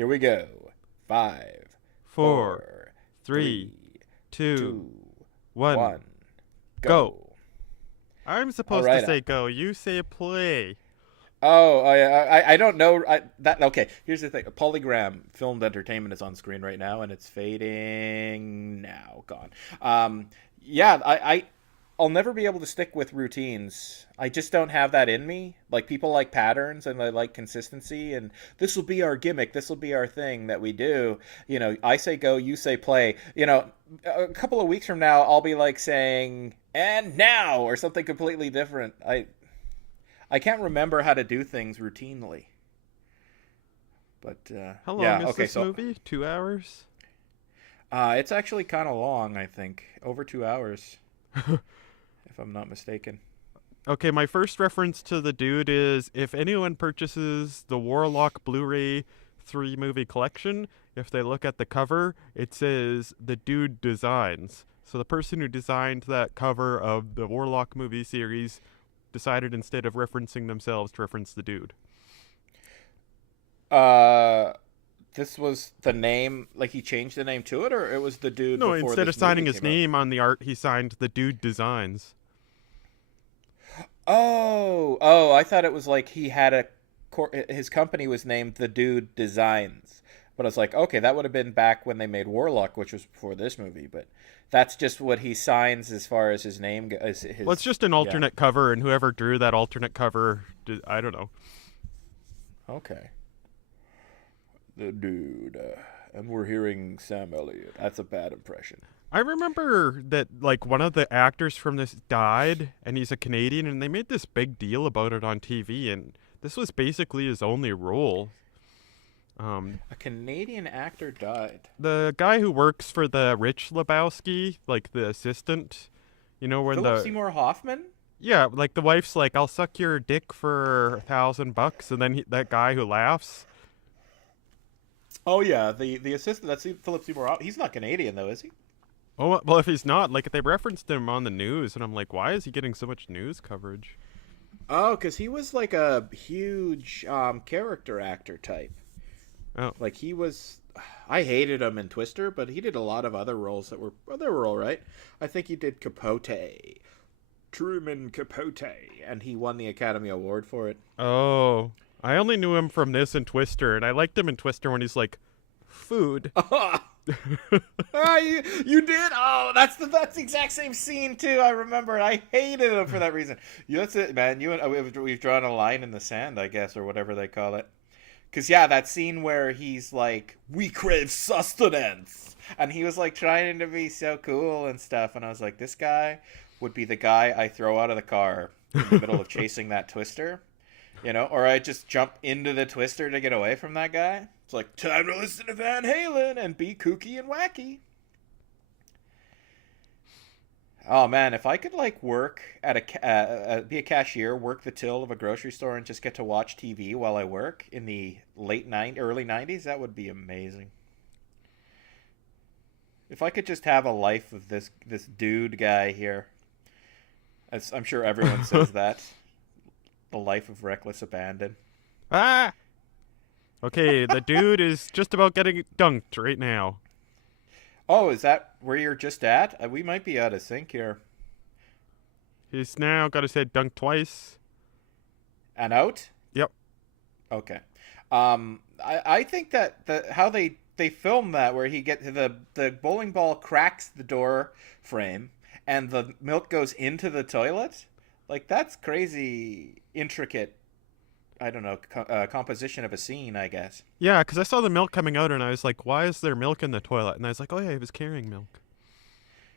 Here we go. Five, Four, four, three, three, two, two, one, one, go. go. I'm All supposed to right. say go. You say play. Oh yeah. I don't know. Okay. Here's the thing. Polygram Filmed Entertainment is on screen right now, and it's fading now. Gone. Um. Yeah. I'll never be able to stick with routines. I just don't have that in me. Like people like patterns and they like consistency, and this will be our gimmick. This will be our thing that we do. I say go, you say play. A couple of weeks from now, I'll be like saying and now or something completely different. I can't remember how to do things routinely. But How long yeah, is okay, this so movie? 2 hours? it's actually kind of long, I think. Over 2 hours, if I'm not mistaken. Okay, my first reference to the dude is if anyone purchases the Warlock Blu-ray 3 movie collection, if they look at the cover, it says the dude designs. So the person who designed that cover of the Warlock movie series decided instead of referencing themselves to reference the dude. Uh, this was the name, like he changed the name to it, or it was the dude No, before instead of this movie signing his came out? name on the art, he signed the dude designs. Oh, I thought it was like he had his company was named The Dude Designs. But I was like, okay, that would have been back when they made Warlock, which was before this movie. But that's just what he signs as far as his name goes. Well, it's His just an Yeah. alternate cover, and whoever drew that alternate cover, I don't know. Okay. The dude, and we're hearing Sam Elliott. That's a bad impression. I remember that like one of the actors from this died, and he's a Canadian, and they made this big deal about it on TV, and this was basically his only role. Um, A Canadian actor died. the guy who works for the rich Lebowski, like the assistant, when Philip Seymour Hoffman. like the wife's like, "I'll suck your dick for $1,000," and then that guy who laughs. Oh yeah, the assistant. That's Philip Seymour Hoffman. He's not Canadian though, is he? Oh well, if he's not, like they referenced him on the news, and I'm like, why is he getting so much news coverage? Oh, because he was like a huge character actor type. Oh, Like he was, I hated him in Twister, but he did a lot of other roles they were all right. I think he did Capote, Truman Capote, and he won the Academy Award for it. oh, I only knew him from this and Twister, and I liked him in Twister when he's like, food. You did? Oh, that's the exact same scene too. I remember. I hated him for that reason. That's it, man. You and we've drawn a line in the sand, I guess, or whatever they call it. Cause yeah, that scene where he's like, "We crave sustenance," and he was like trying to be so cool and stuff, and I was like, this guy would be the guy I throw out of the car in the middle of chasing that Twister, or I just jump into the Twister to get away from that guy. It's like time to listen to Van Halen and be kooky and wacky. Oh man, if I could like work at be a cashier, work the till of a grocery store, and just get to watch TV while I work in the early '90s, that would be amazing. If I could just have a life of this dude guy here, as I'm sure everyone says that, the life of reckless abandon. Ah! Okay, the dude is just about getting dunked right now. Oh, is that where you're just at? We might be out of sync here. He's now got his head dunked twice. And out? Yep. Okay. I think that how they film that where he get the bowling ball cracks the door frame and the milk goes into the toilet, like that's crazy intricate. I don't know, composition of a scene, I guess. Yeah, because I saw the milk coming out, and I was like, why is there milk in the toilet? And I was like, oh yeah, he was carrying milk.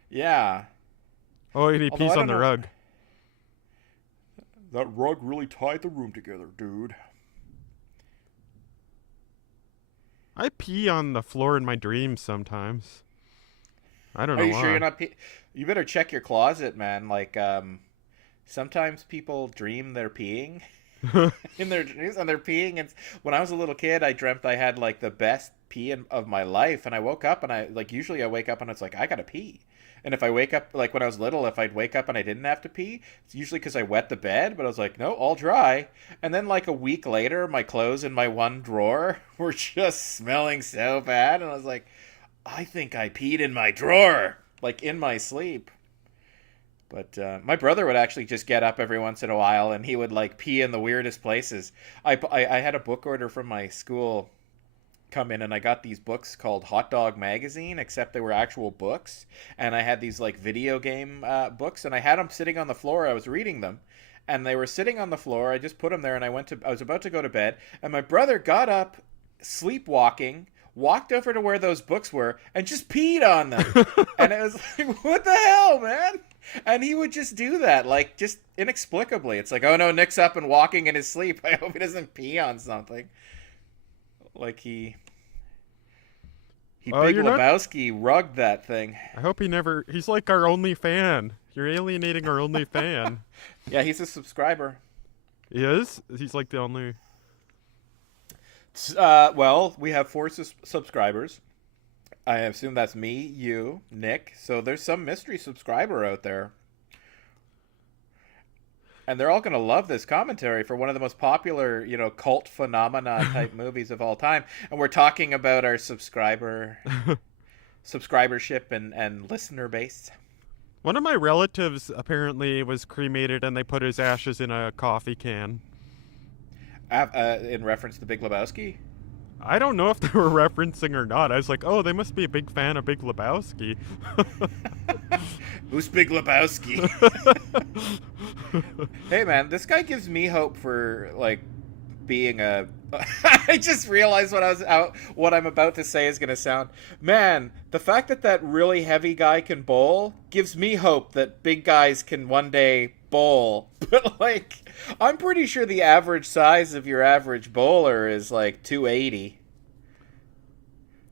Yeah. Oh, and he Although pees I on don't the know. rug. That rug really tied the room together, dude. I pee on the floor in my dreams sometimes. I don't Are know you sure you're why. not? You better check your closet, man. Like, sometimes people dream they're peeing in their dreams, and they're peeing. And when I was a little kid, I dreamt I had like the best pee of my life, and I woke up, and I like usually I wake up and it's like I gotta pee, And if I wake up, like when I was little, if I'd wake up and I didn't have to pee, it's usually because I wet the bed, but I was like, no, all dry. And then like a week later, my clothes in my one drawer were just smelling so bad. And I was like, I think I peed in my drawer, like in my sleep. But my brother would actually just get up every once in a while and he would like pee in the weirdest places. I had a book order from my school come in and I got these books called Hot Dog Magazine, except they were actual books. And I had these like video game books and I had them sitting on the floor. I was reading them and they were sitting on the floor. I just put them there and I was about to go to bed and my brother got up sleepwalking, walked over to where those books were and just peed on them. And it was like, what the hell, man? And he would just do that, like just inexplicably. It's like, oh no, Nick's up and walking in his sleep. I hope he doesn't pee on something. Like he Oh, Big you're not. Lebowski rugged that thing. I hope he never. He's like our only fan. You're alienating our only fan. Yeah, he's a subscriber. He is. He's like the only. Well, we have four subscribers. I assume that's me, you, Nick. So there's some mystery subscriber out there. And they're all going to love this commentary for one of the most popular, cult phenomena type movies of all time. And we're talking about our subscribership and listener base. One of my relatives apparently was cremated, and they put his ashes in a coffee can. In reference to Big Lebowski? I don't know if they were referencing or not. I was like, oh, they must be a big fan of Big Lebowski. Who's Big Lebowski? Hey man, this guy gives me hope for like being a I just realized what I'm about to say is going to sound. Man, the fact that really heavy guy can bowl gives me hope that big guys can one day bowl. But like I'm pretty sure the average size of your average bowler is like 280.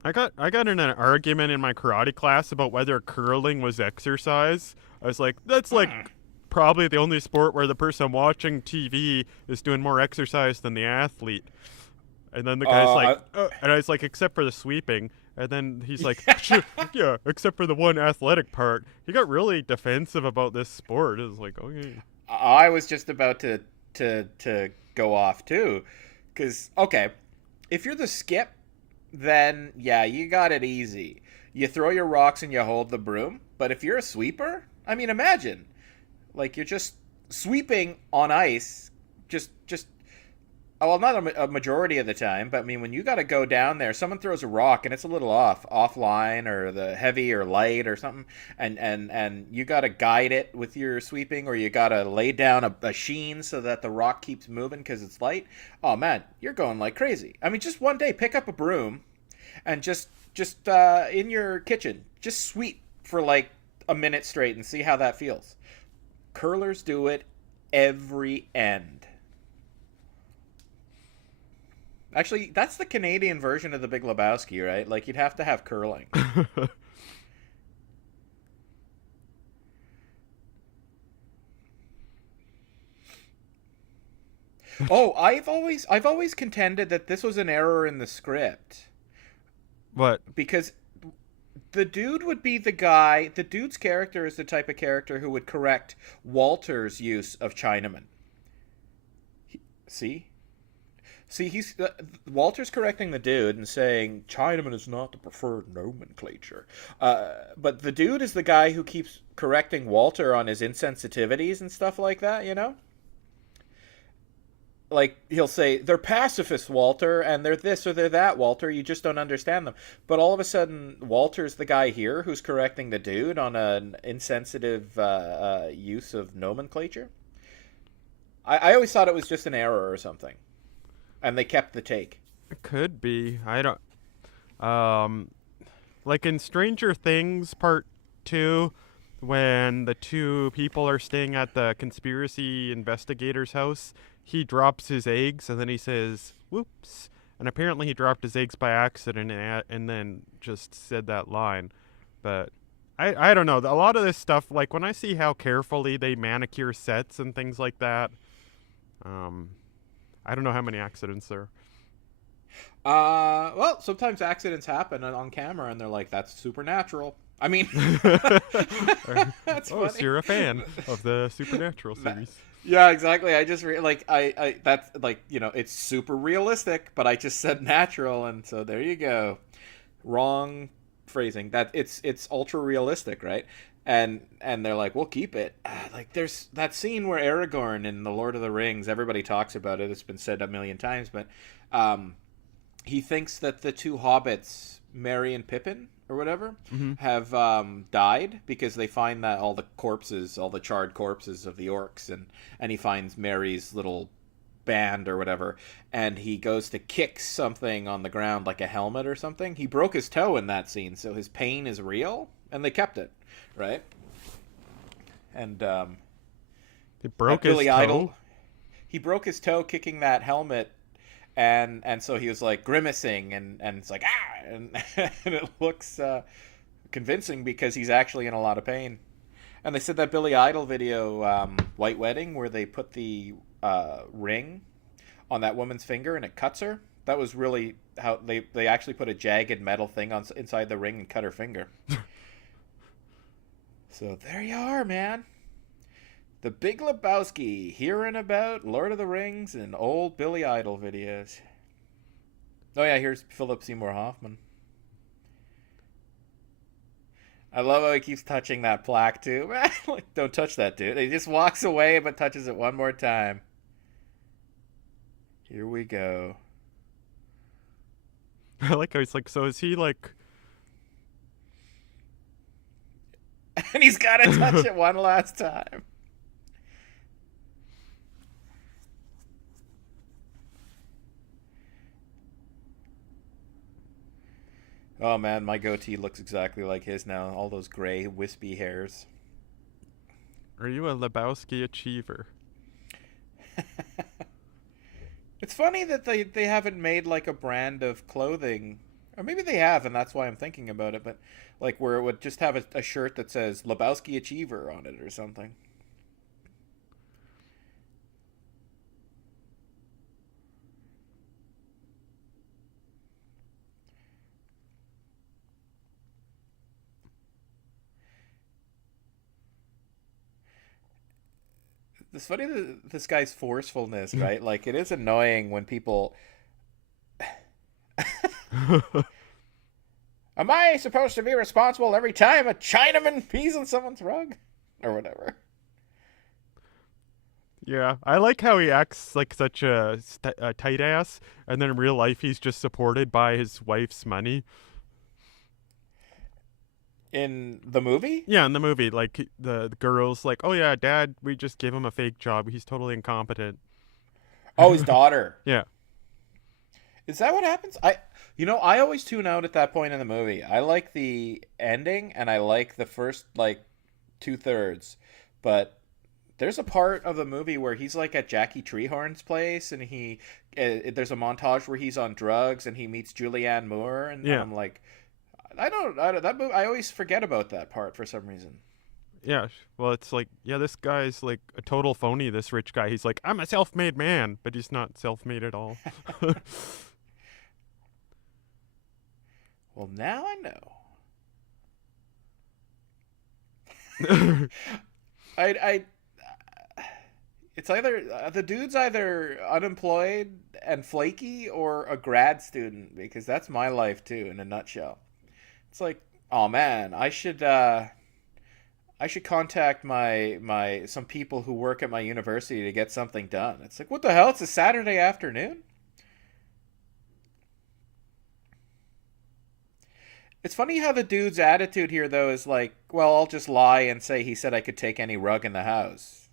I got in an argument in my karate class about whether curling was exercise. I was like, that's like probably the only sport where the person watching TV is doing more exercise than the athlete. And then the guy's and I was like, except for the sweeping. And then he's like, yeah, except for the one athletic part. He got really defensive about this sport. It was like, okay. I was just about to go off too, because okay, if you're the skip, then yeah, you got it easy. You throw your rocks and you hold the broom. But if you're a sweeper, I mean, imagine, like you're just sweeping on ice, just well, not a majority of the time, but I mean, when you got to go down there, someone throws a rock and it's a little offline, or the heavy or light or something, and you got to guide it with your sweeping, or you got to lay down a sheen so that the rock keeps moving because it's light. Oh man, you're going like crazy. I mean, just one day, pick up a broom and just in your kitchen, just sweep for like a minute straight and see how that feels. Curlers do it every end. Actually, that's the Canadian version of the Big Lebowski, right? Like, you'd have to have curling. Oh, I've always contended that this was an error in the script. What? Because the dude would be the dude's character is the type of character who would correct Walter's use of Chinaman. See? See, Walter's correcting the dude and saying Chinaman is not the preferred nomenclature. But the dude is the guy who keeps correcting Walter on his insensitivities and stuff like that, Like, he'll say, they're pacifists, Walter, and they're this or they're that, Walter. You just don't understand them. But all of a sudden, Walter's the guy here who's correcting the dude on an insensitive use of nomenclature. I always thought it was just an error or something. And they kept the take. It could be. I don't. Like in Stranger Things Part 2, when the two people are staying at the conspiracy investigator's house, he drops his eggs and then he says, whoops. And apparently he dropped his eggs by accident and then just said that line. But I don't know. A lot of this stuff, like when I see how carefully they manicure sets and things like that, I don't know how many accidents there are. Well, sometimes accidents happen on camera, and they're like, "That's supernatural." I mean, that's Oh, so funny. you're a fan of the Supernatural That- series. yeah, exactly. I just like that's like it's super realistic, but I just said natural, and so there you go. Wrong phrasing. That it's ultra realistic, right? And they're like, we'll keep it. Like there's that scene where Aragorn in the Lord of the Rings. Everybody talks about it. It's been said a million times, but um, he thinks that the two hobbits, Merry and Pippin or whatever, Mm-hmm. have died because they find that all the corpses, all the charred corpses of the orcs, and he finds Merry's little band or whatever, and he goes to kick something on the ground like a helmet or something. He broke his toe in that scene, so his pain is real, and they kept it, right? And He at broke his Billy toe. Idol, he broke his toe kicking that helmet, and so he was like grimacing, and it's like and, and it looks convincing because he's actually in a lot of pain. And they said that Billy Idol video, White Wedding, where they put the ring on that woman's finger and it cuts her. That was really how they actually put a jagged metal thing on inside the ring and cut her finger. So there you are, man. The Big Lebowski, hearing about Lord of the Rings and old Billy Idol videos. Oh yeah, here's Philip Seymour Hoffman. I love how he keeps touching that plaque too. Like, don't touch that, dude. He just walks away but touches it one more time. Here we go. I like how he's like, so is he like? And he's got to touch it one last time. Oh man, my goatee looks exactly like his now. All those gray, wispy hairs. Are you a Lebowski achiever? It's funny that they haven't made like a brand of clothing, or maybe they have, and that's why I'm thinking about it. But like where it would just have a shirt that says Lebowski Achiever on it or something. It's funny that this guy's forcefulness, right? Like it is annoying when people. Am I supposed to be responsible every time a Chinaman pees on someone's rug, or whatever? Yeah, I like how he acts like such a tight ass, and then in real life he's just supported by his wife's money. In the movie? Yeah, in the movie, like the girl's like, "Oh yeah, Dad, we just gave him a fake job. He's totally incompetent." Oh, his daughter. Yeah, Is that what happens? I always tune out at that point in the movie. I like the ending and I like the first like 2/3, but there's a part of the movie where he's like at Jackie Treehorn's place and there's a montage where he's on drugs and he meets Julianne Moore and yeah, I'm like, I don't that movie, I always forget about that part for some reason. yeah. Well, it's like, yeah, this guy's like a total phony. This rich guy, he's like, "I'm a self-made man," but he's not self-made at all. Well, now I know. I it's either the dude's either unemployed and flaky or a grad student because that's my life too in a nutshell. It's like, oh man, I should contact my some people who work at my university to get something done. It's like, what the hell? It's a Saturday afternoon. It's funny how the dude's attitude here though is like, well, I'll just lie and say he said I could take any rug in the house.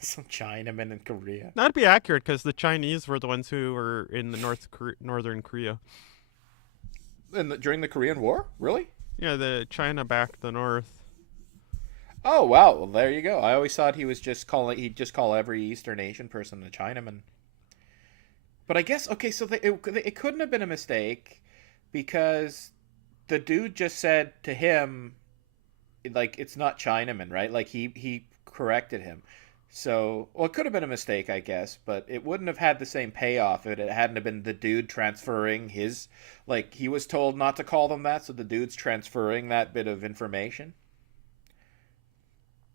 Some Chinaman in Korea. That'd be accurate because the Chinese were the ones who were in the northern Korea. During the Korean War? Really? Yeah, the China backed the North. Oh wow, well there you go. I always thought he'd just call every Eastern Asian person a Chinaman. But I guess okay, so it couldn't have been a mistake because the dude just said to him like it's not Chinaman, right? Like he corrected him. So, well, it could have been a mistake, I guess, but it wouldn't have had the same payoff if it hadn't have been the dude transferring his, like, he was told not to call them that, so the dude's transferring that bit of information.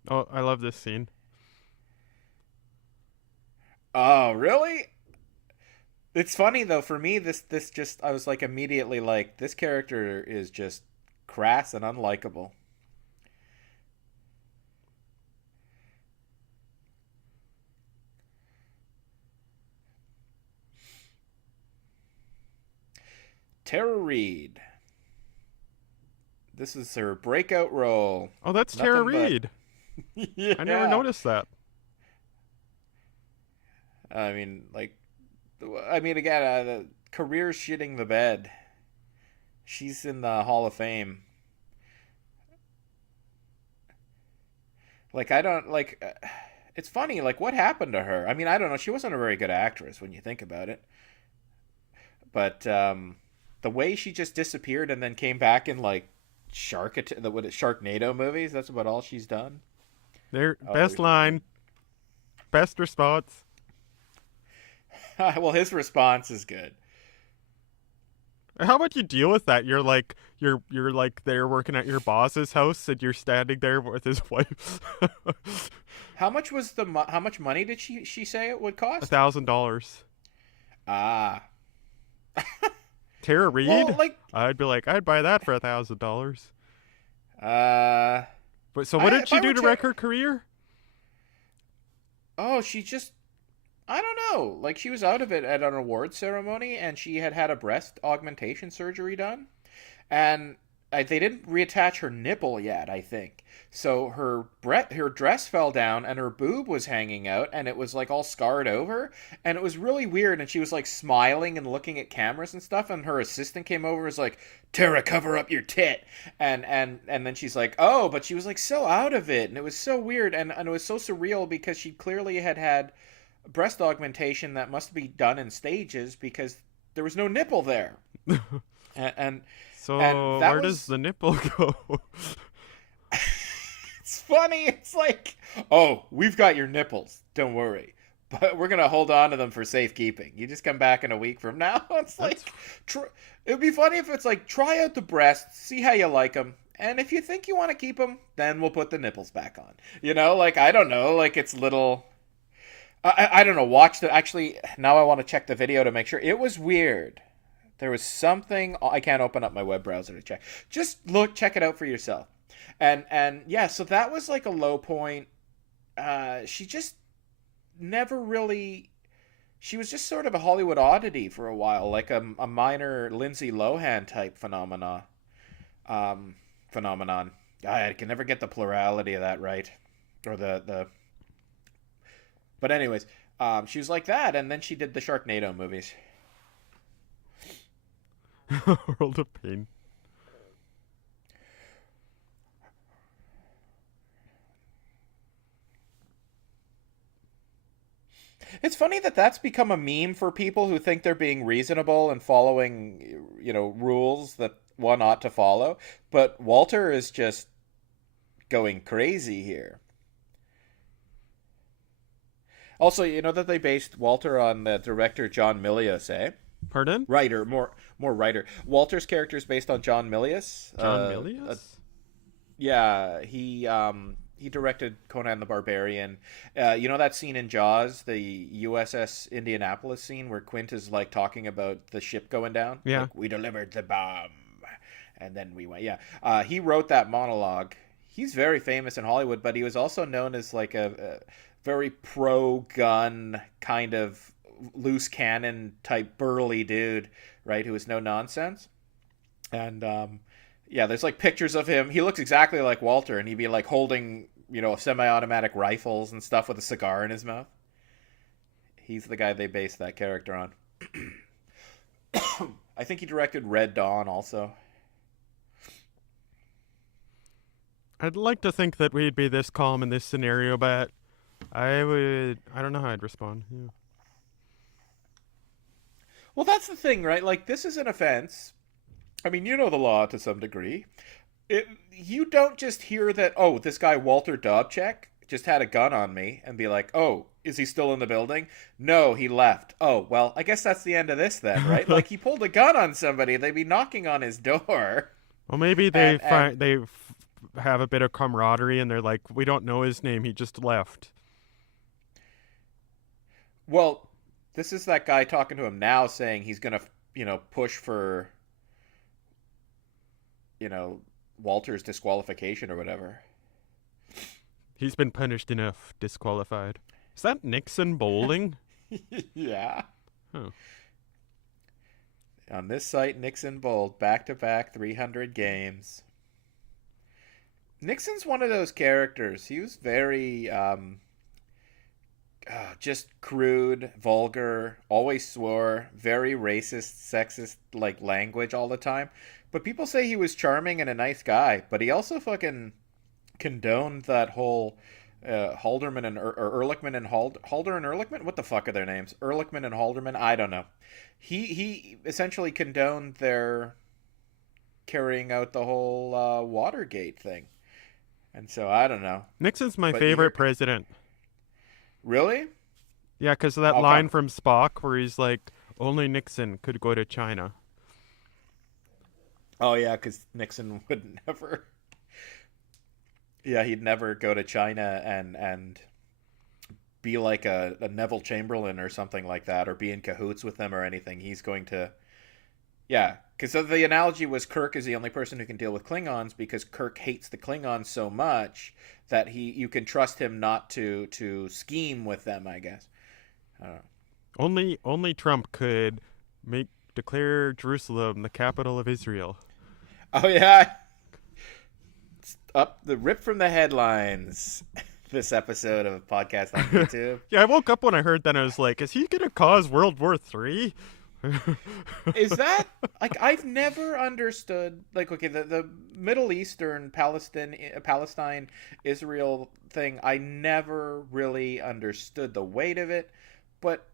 Oh, I love this scene. Oh, really? It's funny though. For me, this just I was like immediately like this character is just crass and unlikable. Tara Reid. This is her breakout role. Oh, that's Tara Nothing but Reid. I never yeah. noticed that. I mean, like, I mean, again, the career shitting the bed. She's in the Hall of Fame. Like, I don't like. It's funny. Like, what happened to her? I mean, I don't know. She wasn't a very good actress when you think about it. But the way she just disappeared and then came back in like Sharknado movies. That's about all she's done. Their Oh, best there's the thing. line, best response. Well, his response is good. How about you deal with that? You're like there working at your boss's house and you're standing there with his wife. How much was how much money did she say it would A cost? $1,000. Ah, Tara well, Reid? like I'd be like, I'd buy that for $1,000. uh, But so what did if she I do were to wreck her career? oh, she just I don't know. Like she was out of it at an award ceremony, and she had a breast augmentation surgery done, and they didn't reattach her nipple yet. I think so. Her dress fell down, and her boob was hanging out, and it was like all scarred over, and it was really weird. And she was like smiling and looking at cameras and stuff, and her assistant came over and was like, "Tara, cover up your tit," and then she's like, "Oh," but she was like so out of it, and it was so weird, and it was so surreal because she clearly had breast augmentation that must be done in stages because there was no nipple there, and and So that where does was the nipple go? it's funny. It's like, oh, we've got your nipples. Don't worry. But we're gonna hold on to them for safekeeping. You just come back in a week from now. It's That's like, it'd be funny if it's like, try out the breasts, see how you like them, and if you think you want to keep them, then we'll put the nipples back on. Like I don't know, like it's little. I don't know. Watch the actually. Now I want to check the video to make sure. It was weird. There was something. I can't open up my web browser to check. Just look, check it out for yourself. And yeah, so that was like a low point. She just never really. She was just sort of a Hollywood oddity for a while, like a minor Lindsay Lohan type phenomenon. I can never get the plurality of that right, or the. But anyways, she was like that, and then she did the Sharknado movies. World of Pain. It's funny that that's become a meme for people who think they're being reasonable and following, rules that one ought to follow. But Walter is just going crazy here. Also, you know that they based Walter on the director John Milius, eh? Pardon? Writer, more writer. Walter's character is based on John Milius. John Milius? Yeah, he directed Conan the Barbarian. You know that scene in Jaws, the USS Indianapolis scene where Quint is like talking about the ship going down? Yeah. Like, we delivered the bomb. And then we went, yeah. He wrote that monologue. He's very famous in Hollywood, but he was also known as like a very pro-gun kind of loose cannon type burly dude, right? Who was no nonsense. And yeah, there's like pictures of him. He looks exactly like Walter, and he'd be like holding, semi-automatic rifles and stuff with a cigar in his mouth. He's the guy they based that character on. I think he directed Red Dawn also. I'd like to think that we'd be this calm in this scenario, but I don't know how I'd respond. Yeah. Well, that's the thing, right? Like, this is an offense. I mean, you know the law to some degree. You don't just hear that, oh, this guy Walter Dobchek just had a gun on me and be like, oh, is he still in the building? No, he left. Oh, well, I guess that's the end of this then, right? Like, he pulled a gun on somebody. They'd be knocking on his door. Well, maybe they And have a bit of camaraderie, and they're like, we don't know his name. He just left. well, this is that guy talking to him now saying he's going to, push for, you know, Walter's disqualification or whatever. He's been punished enough. Disqualified. Is that Nixon bowling? Yeah. Huh. On this site, Nixon bowled back-to-back 300 games. Nixon's one of those characters. He was very just crude, vulgar, always swore, very racist, sexist like language all the time. But people say he was charming and a nice guy, but he also fucking condoned that whole Halderman and Ehrlichman and Halder and Ehrlichman. What the fuck are their names? Ehrlichman and Halderman. I don't know. He essentially condoned their carrying out the whole Watergate thing, and so I don't know. Nixon's my But favorite president. Really? Yeah, because of that Okay. line from Spock where he's like, only Nixon could go to China. Oh yeah, because Nixon would never. Yeah, he'd never go to China and be like a Neville Chamberlain or something like that, or be in cahoots with them or anything. He's going to, yeah, because the analogy was Kirk is the only person who can deal with Klingons because Kirk hates the Klingons so much that you can trust him not to scheme with them. I guess. I don't know. Only Trump could declare Jerusalem the capital of Israel. Oh yeah, it's up the rip from the headlines. This episode of a podcast on YouTube. Yeah, I woke up when I heard that and I was like, is he gonna cause World War III? Is that like I've never understood like okay the Middle Eastern Palestine Israel thing I never really understood the weight of it, but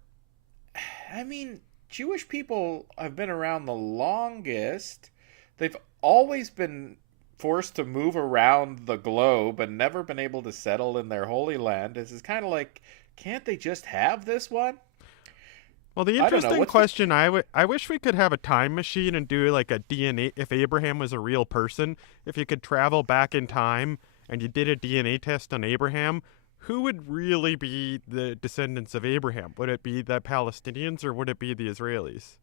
I mean Jewish people have been around the longest. They've always been forced to move around the globe and never been able to settle in their holy land. This is kind of like, can't they just have this one? Well, the I don't know. interesting What's question, I wish we could have a time machine and do like a DNA, if Abraham was a real person, if you could travel back in time and you did a DNA test on Abraham, who would really be the descendants of Abraham? Would it be the Palestinians or would it be the Israelis?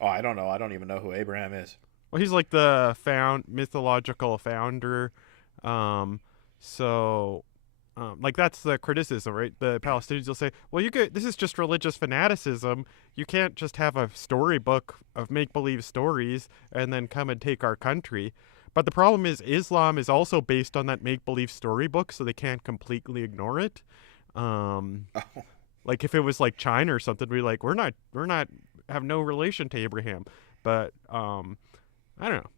Oh, I don't know. I don't even know who Abraham is. Well, he's like the mythological founder. So like that's the criticism, right? The Palestinians will say, "Well, this is just religious fanaticism. You can't just have a storybook of make-believe stories and then come and take our country." But the problem is Islam is also based on that make-believe storybook, so they can't completely ignore it. Oh. Like if it was like China or something, we're like, we're not have no relation to Abraham. But I don't know.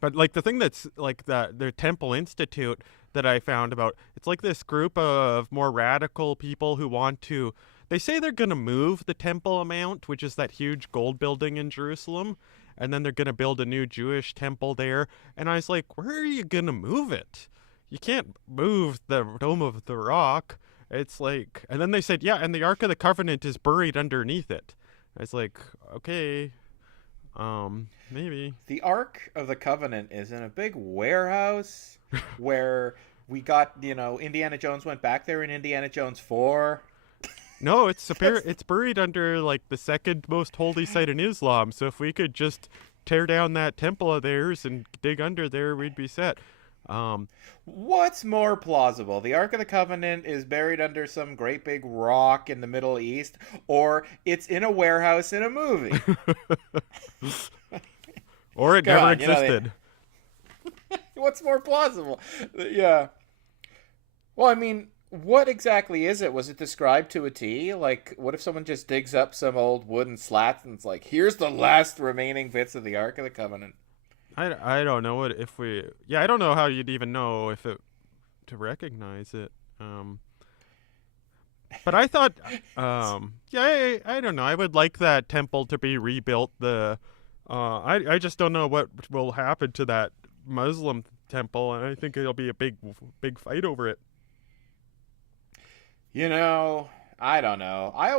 But like the thing that's like the Temple Institute that I found about, it's like this group of more radical people who want to, they say they're going to move the Temple Mount, which is that huge gold building in Jerusalem, and then they're going to build a new Jewish temple there. And I was like, where are you going to move it? You can't move the Dome of the Rock. It's like, and then they said, yeah, and the Ark of the Covenant is buried underneath it. I was like, okay. Maybe. The Ark of the Covenant is in a big warehouse where we got, Indiana Jones went back there in Indiana Jones 4. No, it's buried under like the second most holy site in Islam. So if we could just tear down that temple of theirs and dig under there, we'd be set. What's more plausible? The Ark of the Covenant is buried under some great big rock in the Middle East, or it's in a warehouse in a movie. Or it Come never on, existed. What's more plausible? Yeah. Well, I mean, what exactly is it? Was it described to a T? Like, what if someone just digs up some old wooden slats and it's like, here's the last remaining bits of the Ark of the Covenant? I don't know I don't know how you'd even know if it to recognize it. But I thought, I don't know. I would like that temple to be rebuilt. I just don't know what will happen to that Muslim temple, and I think it'll be a big fight over it. You know, I don't know. I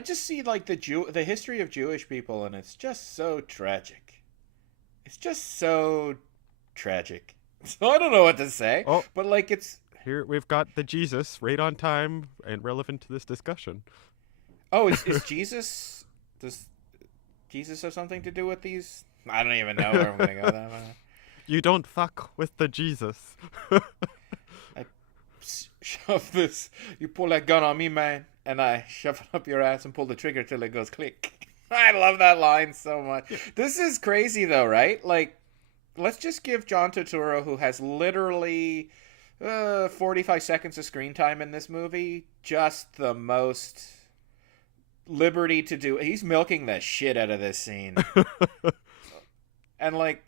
just see like the history of Jewish people, and it's just so tragic. It's just so tragic. So I don't know what to say, Oh, but like it's here we've got the Jesus right on time and relevant to this discussion. oh, is Jesus does Jesus have something to do with these? I don't even know where I'm gonna go. That You don't fuck with the Jesus. I shove this. You pull that gun on me, man, and I shove it up your ass and pull the trigger till it goes click. I love that line so much. This is crazy though, right? Like, let's just give John Turturro, who has literally 45 seconds of screen time in this movie, just the most liberty to do. He's milking the shit out of this scene. And like,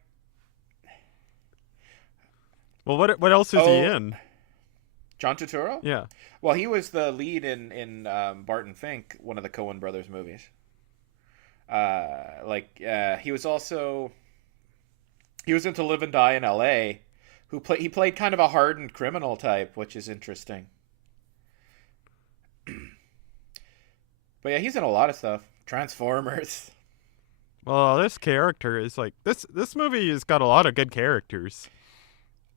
Well, what else is he oh, in? John Turturro? Yeah. Well, he was the lead in Barton Fink, one of the Coen brothers movies. He was also he was into Live and Die in L.A. He played kind of a hardened criminal type, which is interesting. But yeah, he's in a lot of stuff. Transformers. Well, this character is like this movie has got a lot of good characters.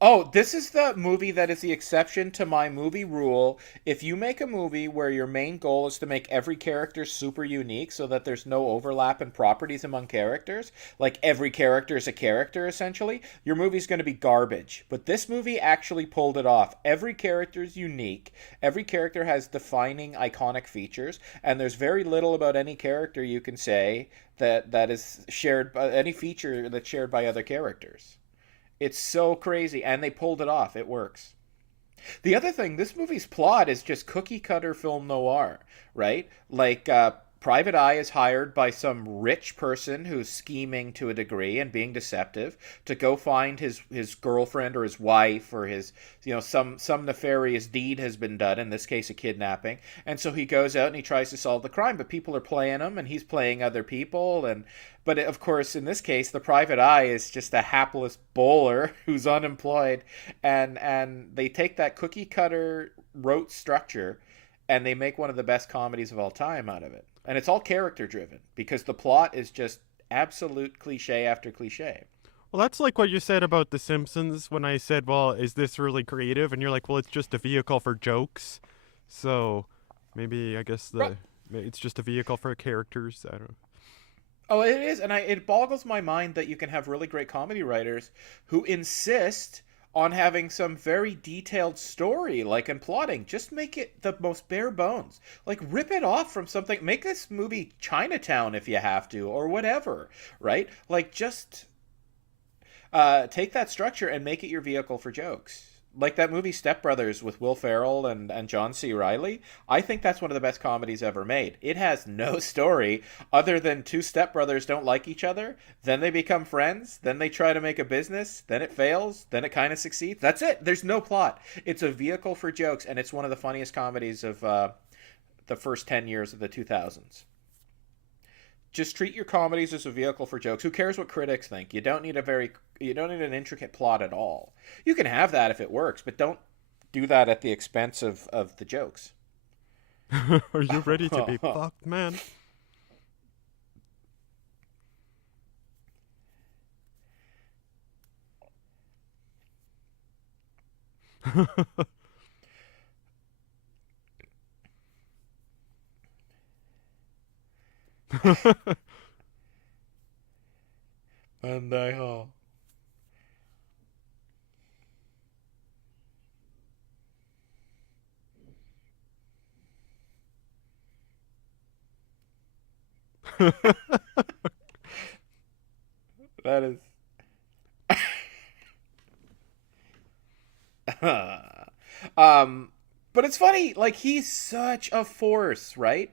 Oh, this is the movie that is the exception to my movie rule. If you make a movie where your main goal is to make every character super unique so that there's no overlap in properties among characters, like every character is a character essentially, your movie's going to be garbage. But this movie actually pulled it off. Every character is unique. Every character has defining iconic features, and there's very little about any character you can say that is shared by any feature that's shared by other characters. It's so crazy, and they pulled it off. It works. The other thing, this movie's plot is just cookie cutter film noir, right? Like, Private Eye is hired by some rich person who's scheming to a degree and being deceptive to go find his girlfriend or his wife or his, some nefarious deed has been done, in this case a kidnapping. And so he goes out and he tries to solve the crime, but people are playing him and he's playing other people. But of course, in this case, the Private Eye is just a hapless bowler who's unemployed, and they take that cookie cutter rote structure and they make one of the best comedies of all time out of it. And it's all character driven because the plot is just absolute cliche after cliche. Well, that's like what you said about The Simpsons when I said, "Well, is this really creative?" And you're like, "Well, it's just a vehicle for jokes." So maybe I guess Right. it's just a vehicle for characters. I don't. Oh, it is, and it boggles my mind that you can have really great comedy writers who insist on having some very detailed story, like in plotting. Just make it the most bare bones. Like rip it off from something. Make this movie Chinatown if you have to, or whatever, right? Like just take that structure and make it your vehicle for jokes. Like that movie Step Brothers with Will Ferrell and John C. Riley. I think that's one of the best comedies ever made. It has no story other than two stepbrothers don't like each other, then they become friends, then they try to make a business, then it fails, then it kind of succeeds. That's it. There's no plot. It's a vehicle for jokes, and it's one of the funniest comedies of the first 10 years of the 2000s. Just treat your comedies as a vehicle for jokes. Who cares what critics think? You don't need an intricate plot at all. You can have that if it works, but don't do that at the expense of the jokes. Are you ready to be fucked, man? Monday Hall. That is but it's funny, like he's such a force, right?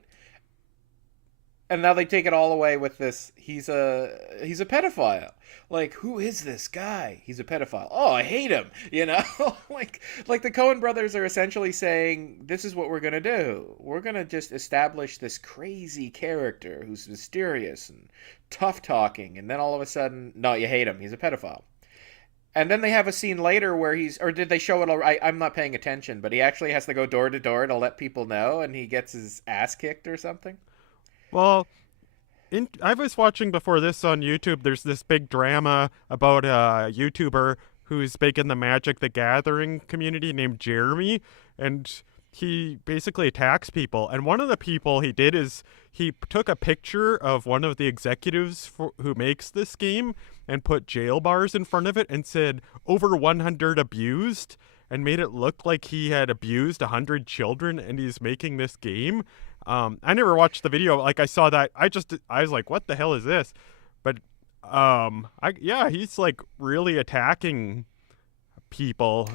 and now they take it all away with this. He's a pedophile. Like, who is this guy? He's a pedophile. Oh, I hate him. You know, like the Coen brothers are essentially saying, this is what we're gonna do. We're gonna just establish this crazy character who's mysterious and tough talking, and then all of a sudden, no, you hate him. He's a pedophile. And then they have a scene later where or did they show it? I'm not paying attention, but he actually has to go door to door to let people know, and he gets his ass kicked or something. Well, I was watching before this on YouTube. There's this big drama about a YouTuber who's big in the Magic the Gathering community named Jeremy, and he basically attacks people. And one of the people he did is he took a picture of one of the executives who makes this game and put jail bars in front of it and said over 100 abused, and made it look like he had abused 100 children and he's making this game. I never watched the video. Like, I saw that. I was like, what the hell is this? But yeah, he's like really attacking people.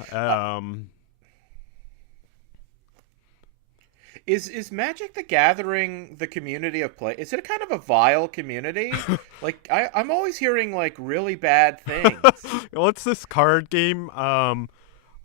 Is Magic the Gathering the community of play? Is it a kind of a vile community? Like, I'm always hearing like really bad things. Well, it's this card game. And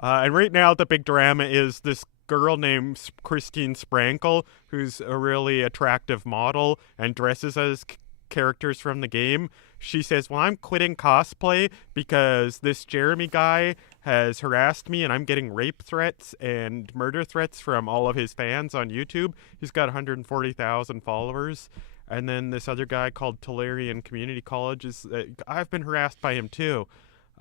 right now the big drama is this girl named Christine Sprankle, who's a really attractive model and dresses as characters from the game. She says, well, I'm quitting cosplay because this Jeremy guy has harassed me and I'm getting rape threats and murder threats from all of his fans on YouTube. He's got 140,000 followers. And then this other guy called Tolarian Community College I've been harassed by him too.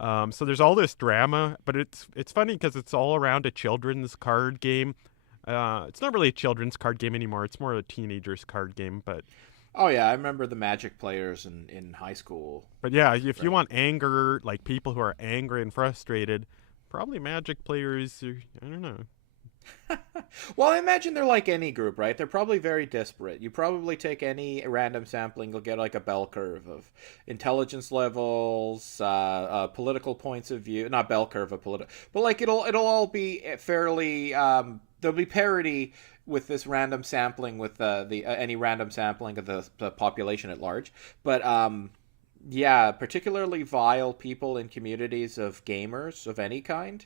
So there's all this drama, but it's funny because it's all around a children's card game. It's not really a children's card game anymore. It's more a teenager's card game. Oh yeah, I remember the Magic players in high school. But yeah, if you want anger, like people who are angry and frustrated, probably Magic players. I don't know. Well, I imagine they're like any group, right? They're probably very disparate. You probably take any random sampling, you'll get like a bell curve of intelligence levels, political points of view. Not bell curve of political, but like it'll all be fairly. There'll be parity with this random sampling with the any random sampling of the population at large. But yeah, particularly vile people in communities of gamers of any kind,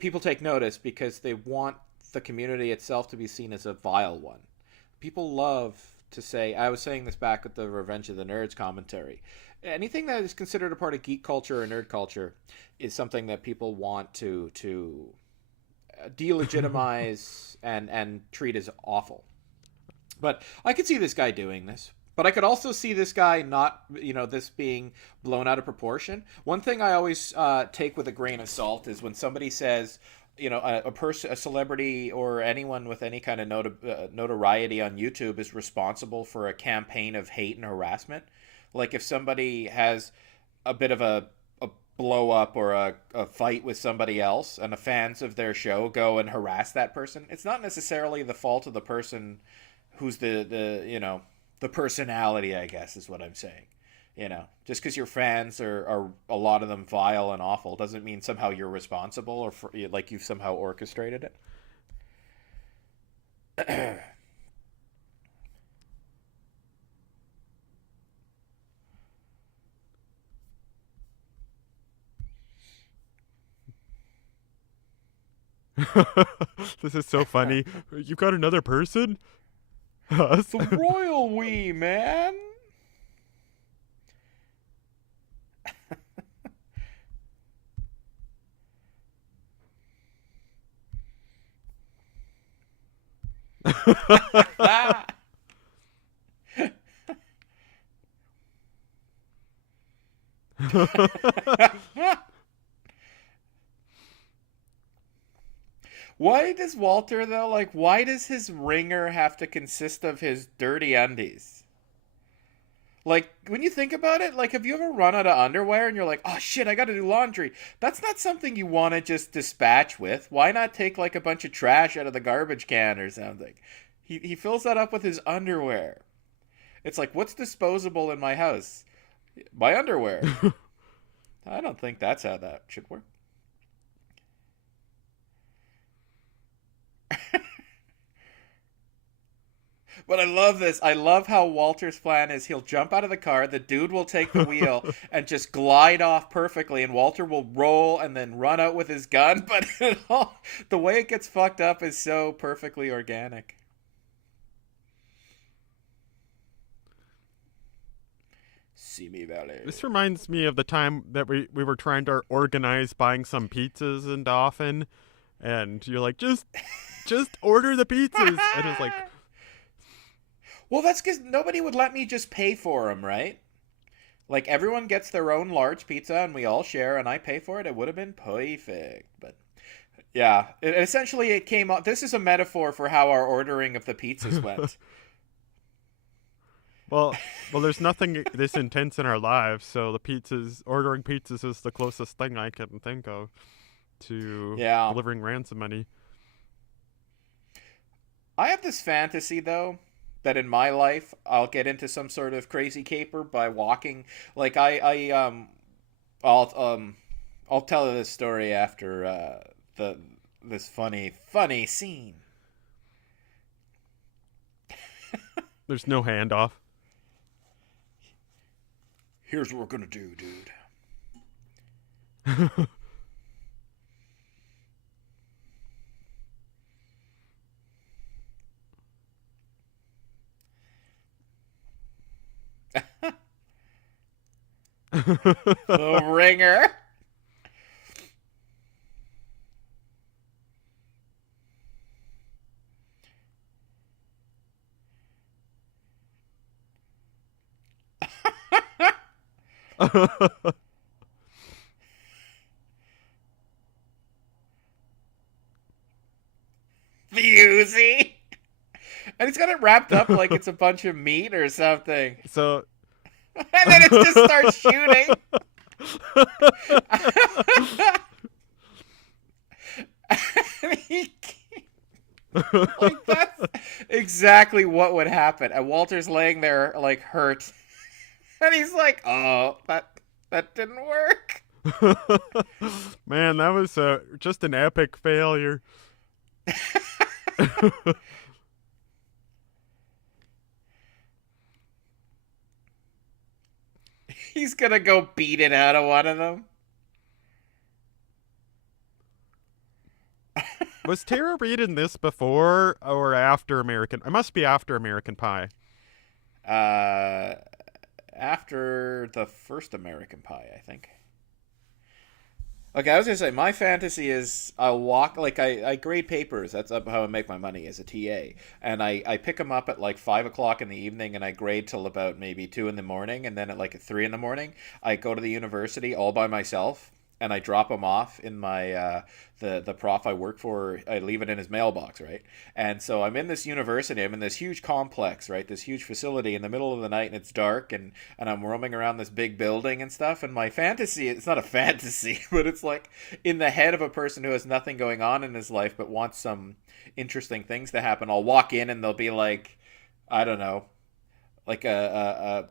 people take notice because they want the community itself to be seen as a vile one. People love to say, I was saying this back at the Revenge of the Nerds commentary, anything that is considered a part of geek culture or nerd culture is something that people want to delegitimize and treat as awful. But I could see this guy doing this. But I could also see this guy not, this being blown out of proportion. One thing I always take with a grain of salt is when somebody says, a celebrity or anyone with any kind of notoriety on YouTube is responsible for a campaign of hate and harassment. Like if somebody has a bit of a blow up or a fight with somebody else and the fans of their show go and harass that person, it's not necessarily the fault of the person who's the personality, I guess, is what I'm saying. Just because your fans are a lot of them vile and awful doesn't mean somehow you're responsible or like you've somehow orchestrated it. This is so funny. You got another person? The royal we, man. Why does Walter, though, why does his ringer have to consist of his dirty undies? Like, when you think about it, have you ever run out of underwear and you're like, oh shit, I gotta do laundry? That's not something you want to just dispatch with. Why not take, a bunch of trash out of the garbage can or something? He fills that up with his underwear. It's like, what's disposable in my house? My underwear. I don't think that's how that should work. But I love this. I love how Walter's plan is he'll jump out of the car, the dude will take the wheel and just glide off perfectly, and Walter will roll and then run out with his gun. But the way it gets fucked up is so perfectly organic. Simi Valley. This reminds me of the time that we were trying to organize buying some pizzas in Dauphin, and you're like, just order the pizzas, and it's like, Well, that's because nobody would let me just pay for them, right? Like, everyone gets their own large pizza and we all share and I pay for it. It would have been perfect. But yeah, essentially it came out. This is a metaphor for how our ordering of the pizzas went. well, there's nothing this intense in our lives, so ordering pizzas is the closest thing I can think of to Yeah. delivering ransom money. I have this fantasy, though, that in my life I'll get into some sort of crazy caper by walking. Like, I'll, I'll tell this story after this funny scene. There's no handoff. Here's what we're gonna do, dude. The ringer. The Uzi. And he's got it wrapped up like it's a bunch of meat or something. So And then it just starts shooting. Like, that's exactly what would happen. And Walter's laying there like hurt. And he's like, oh, that didn't work. man, that was just an epic failure. He's gonna go beat it out of one of them. Was Tara Reid in this before or after American? It must be after American Pie. Uh, After the first American Pie, I think. Okay, I was gonna say my fantasy is I'll walk like I grade papers. That's how I make my money as a TA, and I pick them up at like 5 o'clock in the evening, and I grade till about maybe 2 in the morning, and then at like 3 in the morning, I go to the university all by myself, and I drop them off in my the prof I work for. I leave it in his mailbox, right? And so I'm in this university. I'm in this huge complex, right? This huge facility in the middle of the night, and it's dark, and I'm roaming around this big building and stuff. And my fantasy, it's not a fantasy, but it's like in the head of a person who has nothing going on in his life but wants some interesting things to happen. I'll walk in and they'll be like, I don't know, like a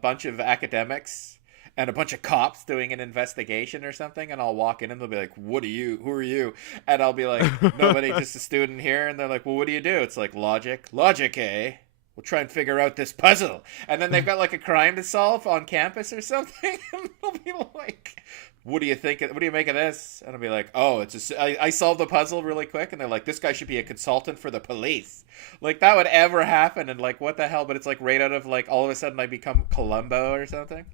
bunch of academics and a bunch of cops doing an investigation or something, and I'll walk in and they'll be like, who are you? And I'll be like, nobody, just a student here. And they're like, well, what do you do? It's like, logic, eh? We'll try and figure out this puzzle. And then they've got like a crime to solve on campus or something, and they'll be like, what do you think? What do you make of this? And I'll be like, oh, I solved the puzzle really quick. And they're like, this guy should be a consultant for the police. Like, that would ever happen, and like, what the hell? But it's like right out of like, all of a sudden I become Columbo or something.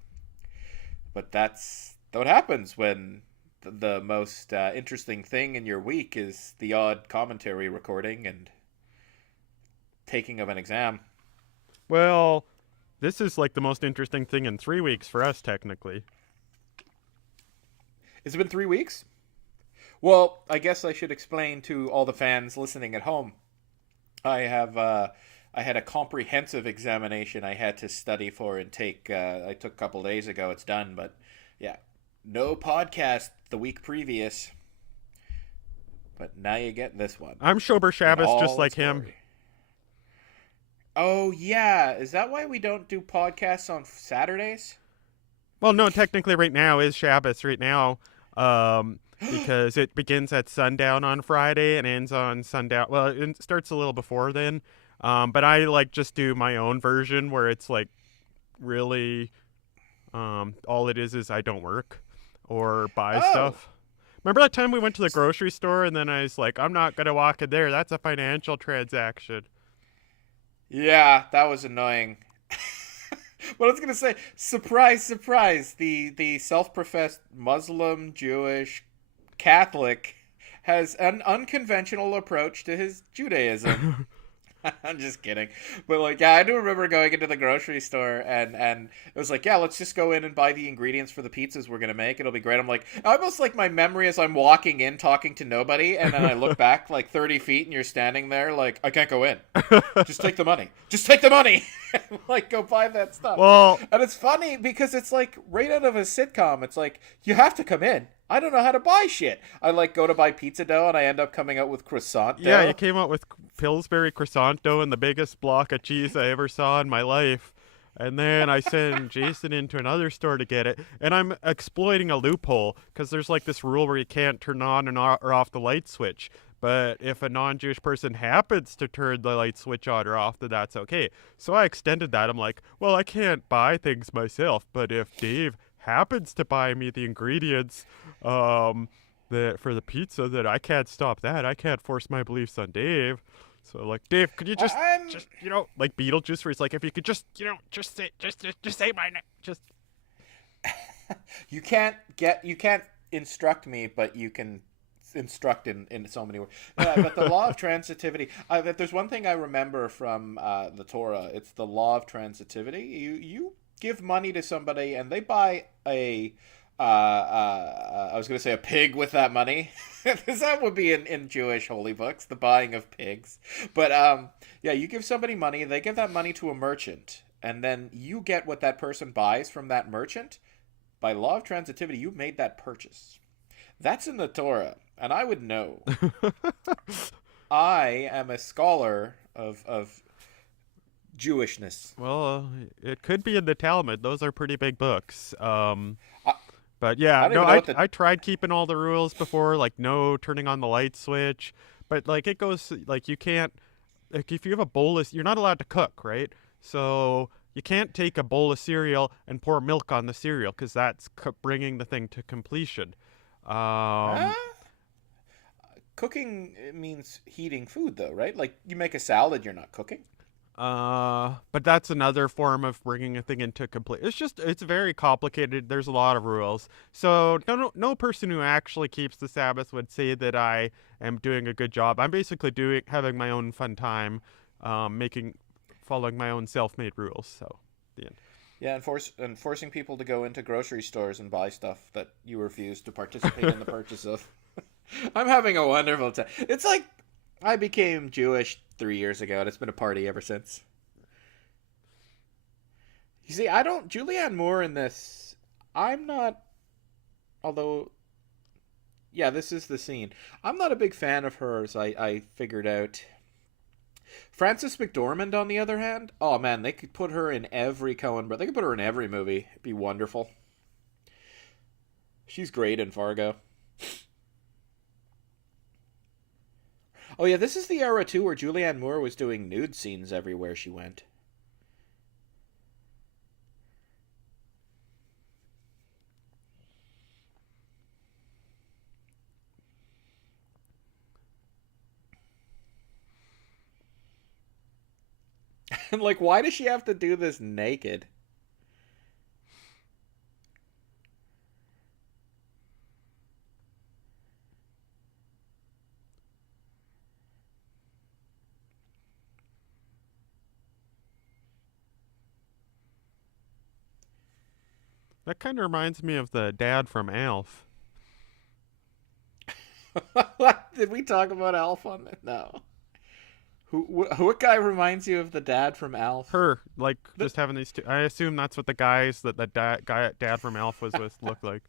But that's what happens when the most interesting thing in your week is the odd commentary recording and taking of an exam. Well, this is like the most interesting thing in 3 weeks for us, technically. Has it been 3 weeks? Well, I guess I should explain to all the fans listening at home. I had a comprehensive examination I had to study for and take. I took a couple days ago. It's done, but yeah, no podcast the week previous. But now you get this one. I'm Shober Shabbos, just like him. Oh yeah, is that why we don't do podcasts on Saturdays? Well, no, technically right now is Shabbos right now. because it begins at sundown on Friday and ends on sundown. Well, it starts a little before then. But I like just do my own version where it's like really all it is I don't work or buy Oh, stuff. Remember that time we went to the grocery store and then I was like, I'm not gonna walk in there. That's a financial transaction. yeah, that was annoying. But I was gonna say, surprise, surprise, the self-professed Muslim, Jewish, Catholic has an unconventional approach to his Judaism. I'm just kidding. But like, yeah, I do remember going into the grocery store and it was like, yeah, let's just go in and buy the ingredients for the pizzas we're gonna make. It'll be great. I'm like, almost like my memory is I'm walking in talking to nobody, and then I look back like 30 feet and you're standing there like, I can't go in. Just take the money. Just take the money. Like, go buy that stuff. Well, And it's funny because it's like right out of a sitcom. It's like, you have to come in. I don't know how to buy shit. I like go to buy pizza dough and I end up coming out with croissant yeah, you dough. came out with Pillsbury croissant dough and the biggest block of cheese I ever saw in my life. And then I send Jason into another store to get it, and I'm exploiting a loophole because there's like this rule where you can't turn on and or off the light switch. But if a non-Jewish person happens to turn the light switch on or off, then that's okay. So I extended that. I'm like, well, I can't buy things myself, but if Dave happens to buy me the ingredients, um, for the pizza, that I can't stop that. I can't force my beliefs on Dave. So like, Dave, could you I'm just like Beetlejuice, where he's like, if you could just just say my name, just you can't instruct me, but you can instruct in so many words. Yeah, but the law of transitivity. If there's one thing I remember from the Torah, it's the law of transitivity. You give money to somebody and they buy a. I was going to say a pig with that money. That would be in Jewish holy books, the buying of pigs. But yeah, you give somebody money, they give that money to a merchant, and then you get what that person buys from that merchant. By law of transitivity, you've made that purchase. That's in the Torah, and I would know. I am a scholar of Jewishness. well, it could be in the Talmud. Those are pretty big books. I, But yeah, I don't no, even know what the. I tried keeping all the rules before, like no turning on the light switch. But like it goes like you can't like if you have a bowl of you're not allowed to cook, right? So you can't take a bowl of cereal and pour milk on the cereal because that's bringing the thing to completion. Huh? Um, Cooking means heating food, though, right? Like you make a salad, you're not cooking. but that's another form of bringing a thing into complete. It's very complicated. There's a lot of rules. So no person who actually keeps the Sabbath would say that I am doing a good job. I'm basically having my own fun time, making following my own self-made rules. So the end. Yeah, and forcing people to go into grocery stores and buy stuff that you refuse to participate in the purchase of. I'm having a wonderful time. It's like I became Jewish 3 years ago, and it's been a party ever since. You see, I don't. Julianne Moore in this. I'm not. Although, yeah, this is the scene. I'm not a big fan of hers. I figured out. Frances McDormand, on the other hand, oh man, they could put her in every Coen, but they could put her in every movie. It'd be wonderful. She's great in Fargo. Oh yeah, this is the era too where Julianne Moore was doing nude scenes everywhere she went. And like, why does she have to do this naked? That kind of reminds me of the dad from Alf. Did we talk about Alf on that? No. What guy reminds you of the dad from Alf? Her like The, just having these two. I assume that's what the guys that the dad from Alf was with looked like.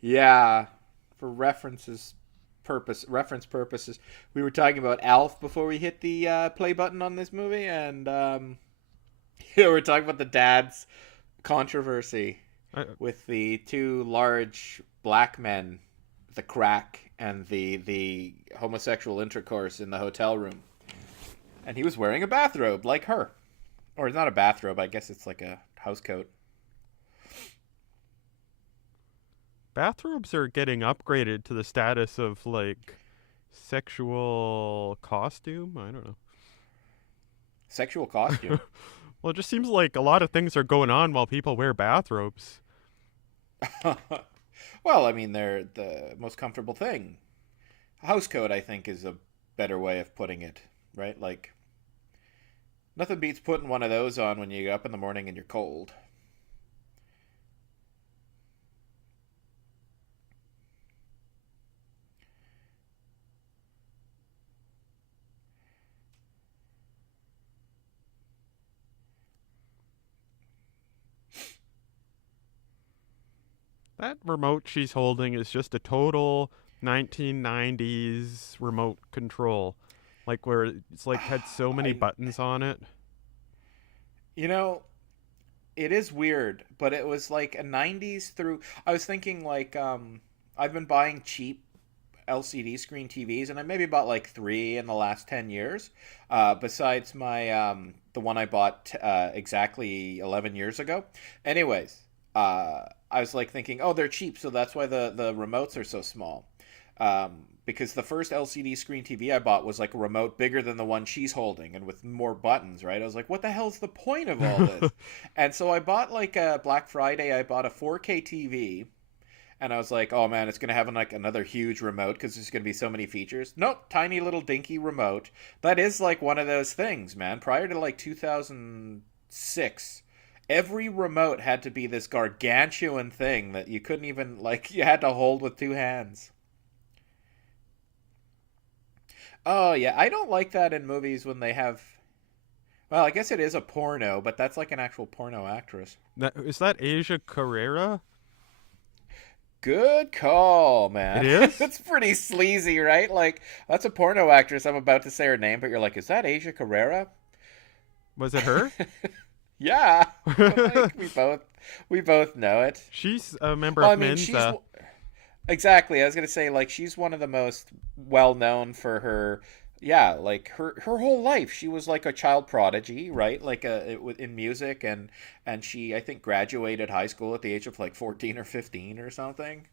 yeah, for reference purposes, we were talking about Alf before we hit the play button on this movie, and yeah, we're talking about the dad's controversy I, with the two large black men, the crack and the homosexual intercourse in the hotel room, and he was wearing a bathrobe like her, or not a bathrobe. I guess it's like a house coat. Bathrobes are getting upgraded to the status of like sexual costume. I don't know. Sexual costume. Well, it just seems like a lot of things are going on while people wear bathrobes. Well, I mean, they're the most comfortable thing. House coat, I think, is a better way of putting it, right? Like, nothing beats putting one of those on when you get up in the morning and you're cold. That remote she's holding is just a total 1990s remote control. Like where it's like had so many I, buttons on it. you know, it is weird, but it was like a '90s through. I was thinking like, I've been buying cheap LCD screen TVs, and I maybe bought like three in the last 10 years. Besides my the one I bought exactly 11 years ago. Anyways, I was like thinking, oh, they're cheap, so that's why the remotes are so small. Because the first LCD screen TV I bought was like a remote bigger than the one she's holding and with more buttons, right? I was like, what the hell's the point of all this? And so I bought like a Black Friday, I bought a 4K TV, and I was like, oh man, it's gonna have like another huge remote because there's gonna be so many features. Nope, tiny little dinky remote. That is like one of those things, man. Prior to like 2006, every remote had to be this gargantuan thing that you couldn't even like you had to hold with two hands. Oh yeah, I don't like that in movies when they have. Well, I guess it is a porno, but that's like an actual porno actress. Is that Asia Carrera? Good call, It man. is? That's pretty sleazy, right? Like that's a porno actress. I'm about to say her name, but you're like, is that Asia Carrera? Was it her? Yeah, like we both know it. She's a member Well, I of mean, she's Mensa. exactly. I was gonna say like she's one of the most well known for her. Yeah, like her whole life, she was like a child prodigy, right? Like in music, and she I think graduated high school at the age of like 14 or 15 or something.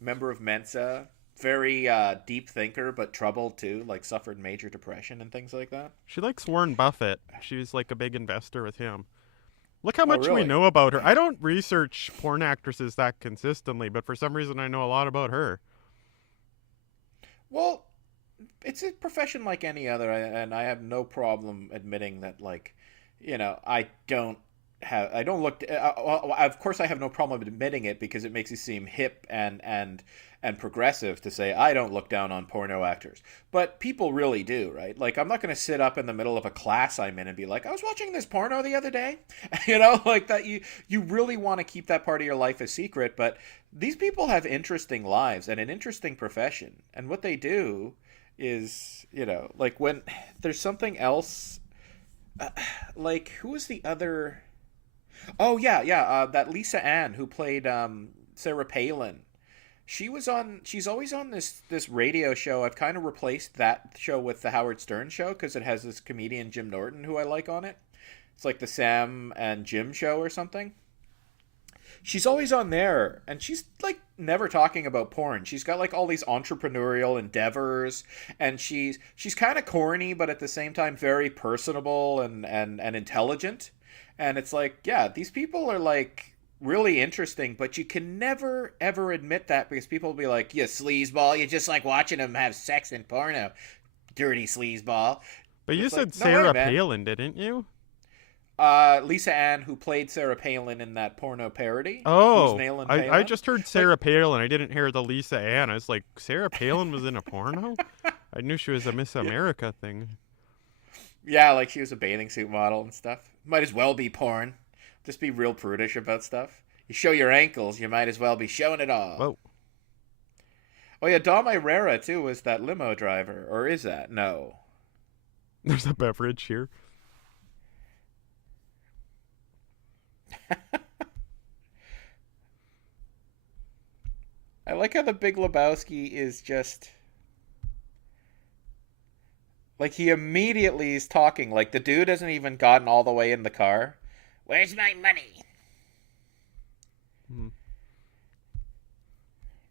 Member of Mensa, very deep thinker, but troubled too. Like suffered major depression and things like that. She likes Warren Buffett. She's like a big investor with him. Look how Oh, much we really? know about her. I don't research porn actresses that consistently, but for some reason I know a lot about her. Well, it's a profession like any other, and I have no problem admitting that, like, I don't look. Of course, I have no problem admitting it because it makes you seem hip and progressive to say I don't look down on porno actors, but people really do, right? Like, I'm not going to sit up in the middle of a class I'm in and be like, I was watching this porno the other day, like that. You really want to keep that part of your life a secret, but these people have interesting lives and an interesting profession, and what they do is like when there's something else like who was the other oh yeah that Lisa Ann who played Sarah Palin. She's always on this radio show. I've kind of replaced that show with the Howard Stern show because it has this comedian Jim Norton who I like on it. It's like the Sam and Jim show or something. She's always on there and she's like never talking about porn. She's got like all these entrepreneurial endeavors, and she's kind of corny but at the same time very personable and intelligent. And it's like, yeah, these people are like really interesting, but you can never ever admit that because people will be like, you sleazeball, you just like watching them have sex in porno, dirty sleazeball. But you It's like, said no way, Sarah man. Palin, didn't you? Lisa Ann, who played Sarah Palin in that porno parody, Who's Oh, Nailin' I Palin? just heard Like, Sarah Palin. I didn't hear the Lisa Ann. I was like, Sarah Palin was in a porno? I knew she was a Miss yeah, America thing. yeah, like she was a bathing suit model and stuff. Might as well be porn. Just be real prudish about stuff. You show your ankles, you might as well be showing it all. Whoa, Oh yeah, Dom Irera too was that limo driver, or is that? No. there's a beverage here. I like how the Big Lebowski is just like he immediately is talking like the dude hasn't even gotten all the way in the car. Where's my money? Hmm.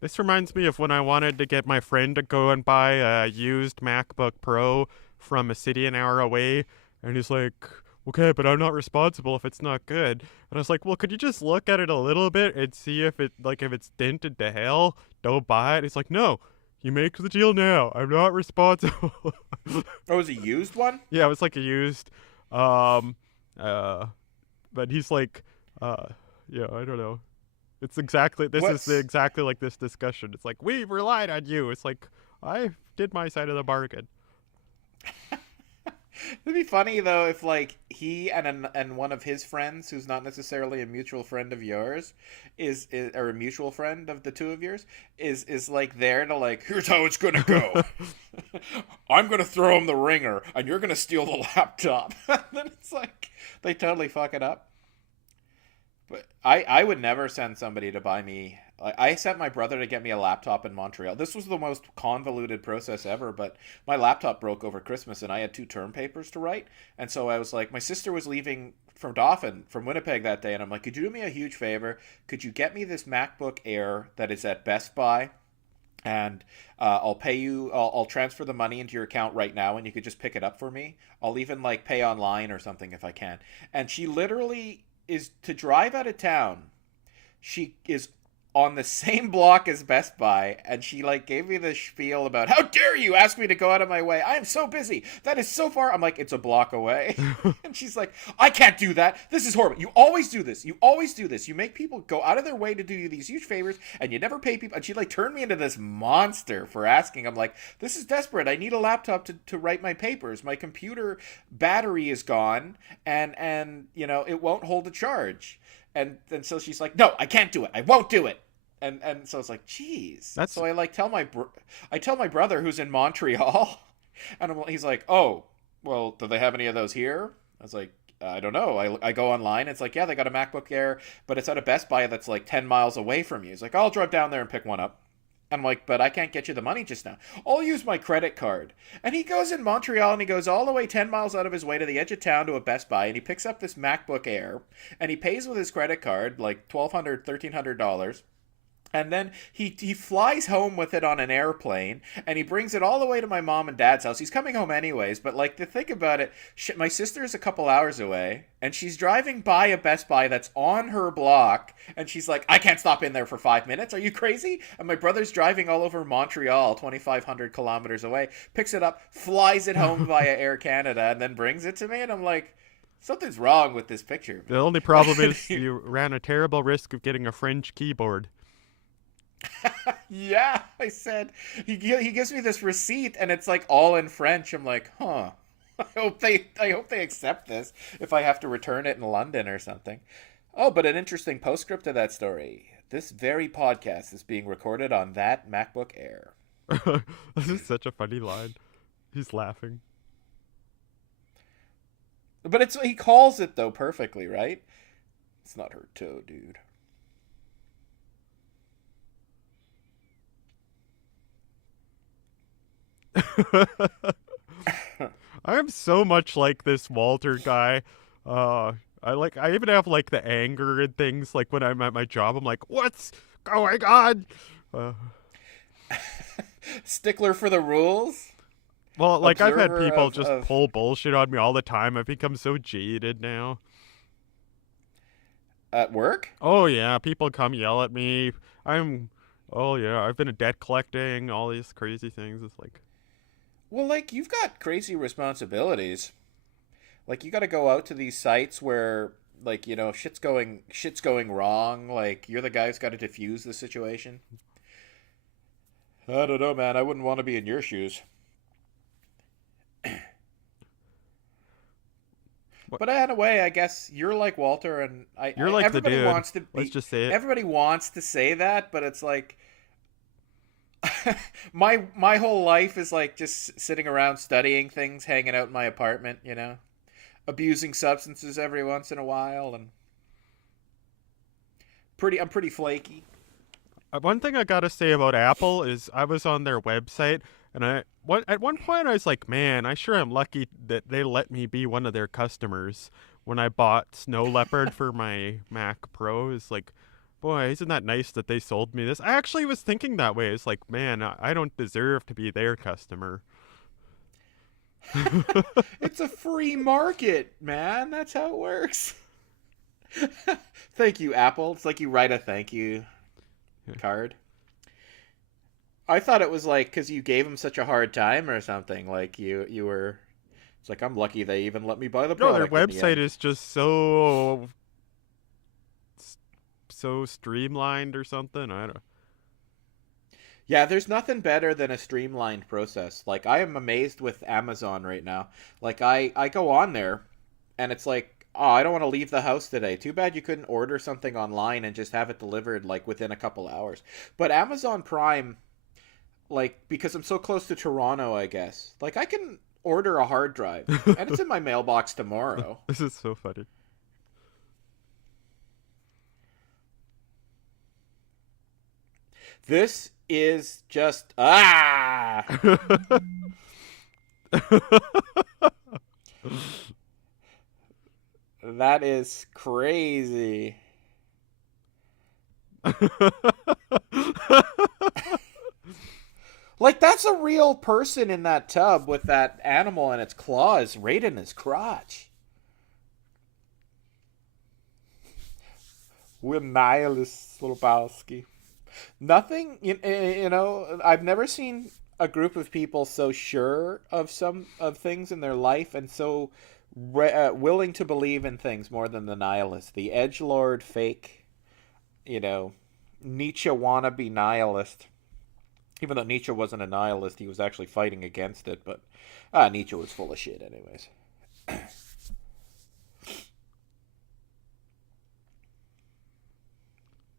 This reminds me of when I wanted to get my friend to go and buy a used MacBook Pro from a city an hour away, and he's like, "Okay, but I'm not responsible if it's not good." And I was like, "Well, could you just look at it a little bit and see if if it's dented to hell? Don't buy it." He's like, "No, you make the deal now. I'm not responsible." Oh, was a used one? Yeah, it was like a used, um, uh, but he's like, uh, yeah, I don't know. It's exactly this is What's exactly like this discussion. It's like we relied on you. It's like I did my side of the bargain. It'd be funny though if like he and one of his friends, who's not necessarily a mutual friend of yours, is or a mutual friend of the two of yours, is like there to like, here's how it's gonna go. I'm gonna throw him the ringer, and you're gonna steal the laptop. And then it's like they totally fuck it up. But I would never send somebody to buy me. I sent my brother to get me a laptop in Montreal. This was the most convoluted process ever, but my laptop broke over Christmas and I had two term papers to write. And so I was like, my sister was leaving from Dauphin, from Winnipeg that day. And I'm like, could you do me a huge favor? Could you get me this MacBook Air that is at Best Buy? And I'll pay you, I'll transfer the money into your account right now and you could just pick it up for me. I'll even like pay online or something if I can. And she literally is to drive out of town. She is on the same block as Best Buy, and she like gave me the spiel about how dare you ask me to go out of my way. I am so busy. That is so far. I'm like, it's a block away. And she's like, I can't do that. This is horrible. You always do this. You always do this. You make people go out of their way to do you these huge favors, and you never pay people. And she like turned me into this monster for asking. I'm like, this is desperate. I need a laptop to write my papers. My computer battery is gone, and you know it won't hold a charge. And so she's like, no, I can't do it. I won't do it. And so it's like, geez. That's So I like I tell my brother who's in Montreal, and he's like, oh, well, do they have any of those here? I was like, I don't know. I go online. It's like, yeah, they got a MacBook Air, but it's at a Best Buy that's like 10 miles away from you. He's like, I'll drive down there and pick one up. I'm like, but I can't get you the money just now. I'll use my credit card. And he goes in Montreal and he goes all the way 10 miles out of his way to the edge of town to a Best Buy and he picks up this MacBook Air and he pays with his credit card like $1,200, $1,300. And then he flies home with it on an airplane, and he brings it all the way to my mom and dad's house. He's coming home anyways, but like to think about it, my sister is a couple hours away, and she's driving by a Best Buy that's on her block, and she's like, I can't stop in there for 5 minutes. Are you crazy? And my brother's driving all over Montreal, 2,500 kilometers away, picks it up, flies it home via Air Canada, and then brings it to me, and I'm like, something's wrong with this picture. the only problem is you ran a terrible risk of getting a French keyboard. Yeah, I said he gives me this receipt and it's like all in French. I'm like, huh. I hope they accept this if I have to return it in London or something. Oh, but an interesting postscript to that story. This very podcast is being recorded on that MacBook Air. This is such a funny line. He's laughing. But it's he calls it though perfectly, right? It's not her toe, dude. I'm so much like this Walter guy. I even have like the anger and things like when I'm at my job I'm like, "What's going on?" Uh, Stickler for the rules. well, like I've had Observer people just of pull bullshit on me all the time. I've become so jaded now. at work. Oh yeah, people come yell at me. I'm oh yeah, I've been debt collecting, all these crazy things. It's like Well, like you've got crazy responsibilities. Like you got to go out to these sites where like you know shit's going wrong. Like you're the guy who's got to diffuse the situation. I don't know, man. I wouldn't want to be in your shoes. what But in a way, I guess you're like Walter, and you're like the everybody dude. wants to Let's be. just say it. Everybody wants to say that, but it's like my whole life is like just sitting around studying things, hanging out in my apartment, you know, abusing substances every once in a while, and I'm pretty flaky. One thing I gotta say about Apple is I was on their website, and at one point I was like, man, I sure am lucky that they let me be one of their customers when I bought Snow Leopard for my Mac Pro. It's like, boy, isn't that nice that they sold me this? I actually was thinking that way. It's like, man, I don't deserve to be their customer. It's a free market, man. That's how it works. Thank you, Apple. It's like you write a thank you card. I thought it was like because you gave him such a hard time or something. Like you were. It's like I'm lucky they even let me buy the No, their product in the website end. is just so streamlined or something. I don't. Yeah, there's nothing better than a streamlined process. Like I am amazed with Amazon right now. Like I go on there and it's like, "Oh, I don't want to leave the house today. Too bad you couldn't order something online and just have it delivered like within a couple hours." But Amazon Prime, like because I'm so close to Toronto, I guess. Like I can order a hard drive and it's in my mailbox tomorrow. This is so funny. This is just that is crazy. Like that's a real person in that tub with that animal and its claws right in his crotch. We're nihilists, Lebowski. Nothing, I've never seen a group of people so sure of some of things in their life and so willing to believe in things more than the nihilist, the edgelord fake, you know, Nietzsche wannabe nihilist. Even though Nietzsche wasn't a nihilist, he was actually fighting against it. But Nietzsche was full of shit, anyways.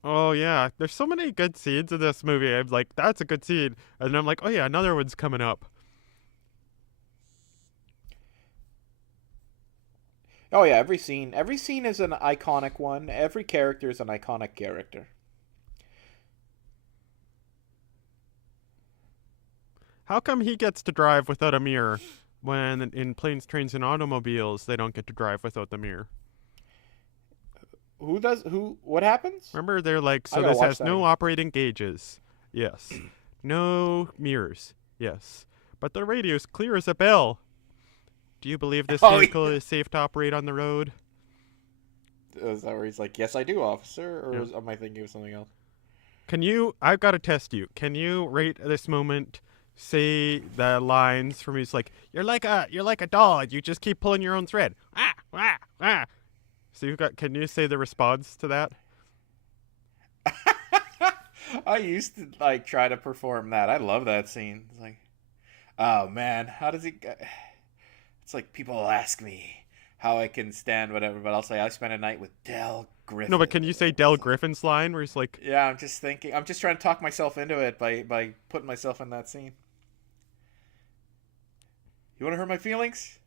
Oh yeah, there's so many good scenes in this movie. I'm like, that's a good scene, and then I'm like, oh yeah, another one's coming up. Oh yeah, every scene is an iconic one. Every character is an iconic character. How come he gets to drive without a mirror when in planes, trains, and automobiles they don't get to drive without the mirror? Who does who? What happens? Remember, they're like, I so gotta this watch has that no again. operating gauges. Yes. No mirrors. Yes. But the radio's clear as a bell. Do you believe this Oh vehicle yeah. is safe to operate on the road? Is that where he's like, "Yes, I do, officer," or Yeah. am I thinking of something else? Can you? I've got to test you. Can you rate this moment? Say the lines from he's like, you're like a doll. You just keep pulling your own thread. Ah, ah, ah. So you've got. Can you say the response to that? I used to like try to perform that. I love that scene. It's like, oh man, how does he? It's like people will ask me how I can stand whatever, but I'll say I spent a night with Del No, but Griffin. can you say It's Del like, Griffin's line where he's like, yeah, I'm just thinking. I'm just trying to talk myself into it by putting myself in that scene. You want to hurt my feelings?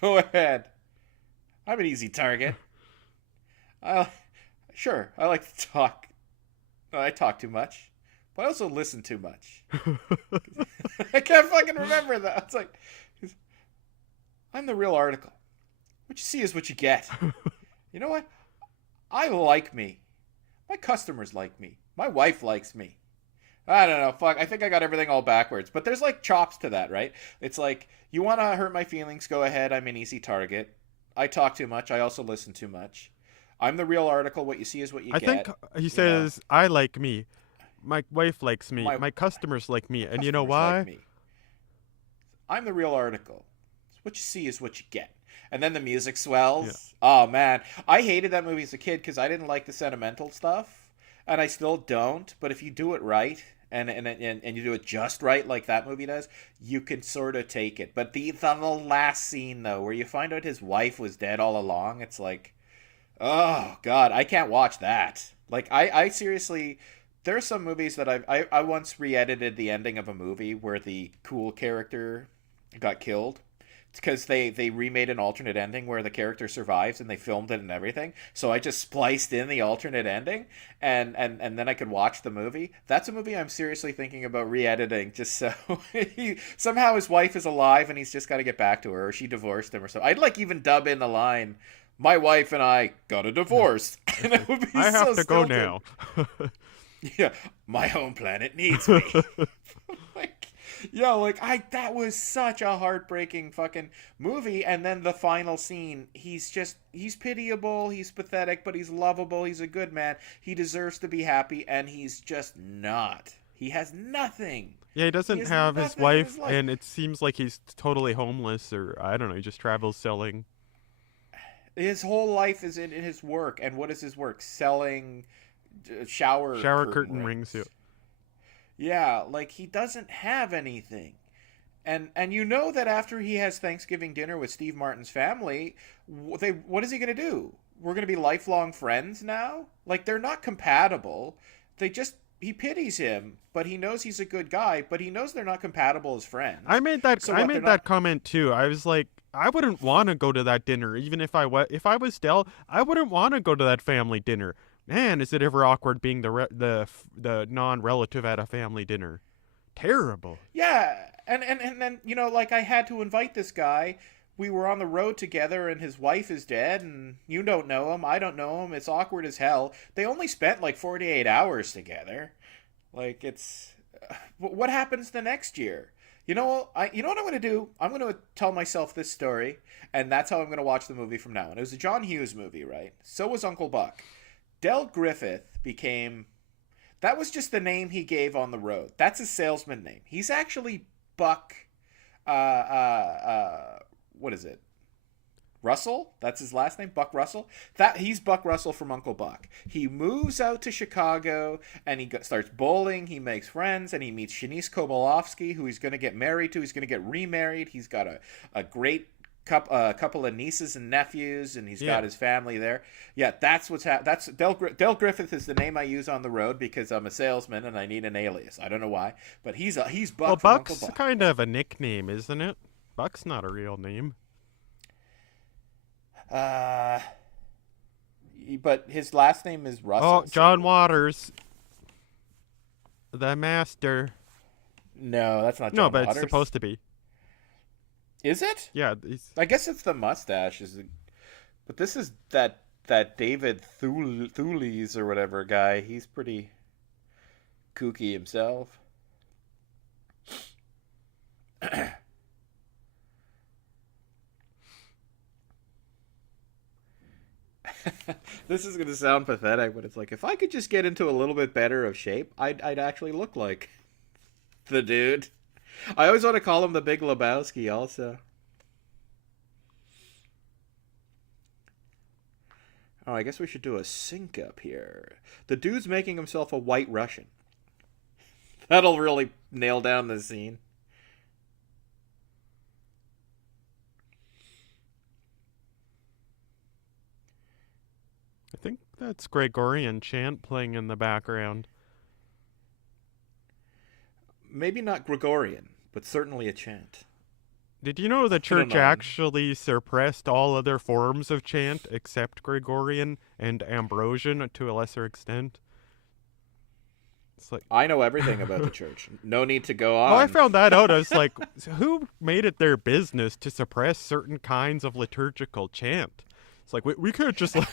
Go ahead. I'm an easy target. I sure I like to talk. I talk too much, but I also listen too much. I can't fucking remember that. It's like I'm the real article. What you see is what you get. You know what? I like me. My customers like me. My wife likes me. I don't know. Fuck. I think I got everything all backwards. But there's like chops to that, right? It's like, you want to hurt my feelings? Go ahead. I'm an easy target. I talk too much. I also listen too much. I'm the real article. What you see is what you I think get. he You know, says, I like me. My wife likes me. my My customers like me. And you know customers like why? me. I'm the real article. What you see is what you get. And then the music Yeah. swells. Oh man, I hated that movie as a kid because I didn't like the sentimental stuff, and I still don't. But if you do it right, and you do it just right, like that movie does, you can sort of take it. But the last scene though, where you find out his wife was dead all along, it's like, oh god, I can't watch that. Like I seriously. There are some movies that I once re-edited the ending of a movie where the cool character got killed because they remade an alternate ending where the character survives and they filmed it and everything. So I just spliced in the alternate ending, and then I could watch the movie. That's a movie I'm seriously thinking about re-editing, just so somehow his wife is alive and he's just got to get back to her, or she divorced him or so. I'd like even dub in the line, "My wife and I got a divorce," and it would be I have so to go stilted. now. Yeah, my home planet needs me. Like, yo, like that was such a heartbreaking fucking movie. And then the final scene, he's pitiable, he's pathetic, but he's lovable, he's a good man, he deserves to be happy, and he's just not. He has nothing. Yeah, he He doesn't has have his nothing in his wife, life. and it seems like he's totally homeless, or I don't know, he just travels selling His whole life is in his work, and what is his work? Selling shower shower curtain curtain rings. rings. Yeah, like he doesn't have anything. And you know that after he has Thanksgiving dinner with Steve Martin's family, what is he going to do? We're going to be lifelong friends now? Like they're not compatible. He pities him, but he knows he's a good guy, but he knows they're not compatible as friends. So I what? They're made not. that comment too. I was like, I wouldn't want to go to that dinner, even if I was Dell. I wouldn't want to go to that family dinner. Man, is it ever awkward being the non-relative at a family dinner? Terrible. Yeah, and then like I had to invite this guy. We were on the road together, and his wife is dead, and you don't know him. I don't know him. It's awkward as hell. They only spent like 48 hours together. Like it's what happens the next year? You know what I'm going to do? I'm going to tell myself this story, and that's how I'm going to watch the movie from now on. It was a John Hughes movie, right? So was Uncle Buck. Del Griffith became that was just the name he gave on the road. That's his salesman name. He's actually Buck. What is it? Russell? That's his last name, Buck Russell. That he's Buck Russell from Uncle Buck. He moves out to Chicago and starts bowling. He makes friends and he meets Shanice Kobalovsky, who he's going to get married to. He's going to get remarried. He's got a great couple of nieces and nephews, and he's Yeah. got his family there. Yeah, that's what's That's Del Griffith is the name I use on the road because I'm a salesman and I need an alias. I don't know why, but he's Well, Buck from Uncle Buck's Buck. kind of a nickname, isn't it? Buck's not a real name. Uh, but his last name is Oh, Russell. John So Waters, the master. no, that's not No, John but Waters. it's supposed to be. Is it? Yeah, I guess it's the mustache. But this is that David Thules or whatever guy. He's pretty kooky himself. This is gonna sound pathetic, but it's like if I could just get into a little bit better of shape, I'd actually look like the dude. I always want to call him the Big Lebowski. Also, oh, I guess we should do a sync up here. The dude's making himself a White Russian. That'll really nail down the scene. I think that's Gregorian chant playing in the background. Maybe not Gregorian, but certainly a chant. Did you know the I don't church know. actually suppressed all other forms of chant except Gregorian and Ambrosian to a lesser extent? It's like, I know everything about the church. No need to go well, I on. found that out. I was like, who made it their business to suppress certain kinds of liturgical chant? It's like, we could just like.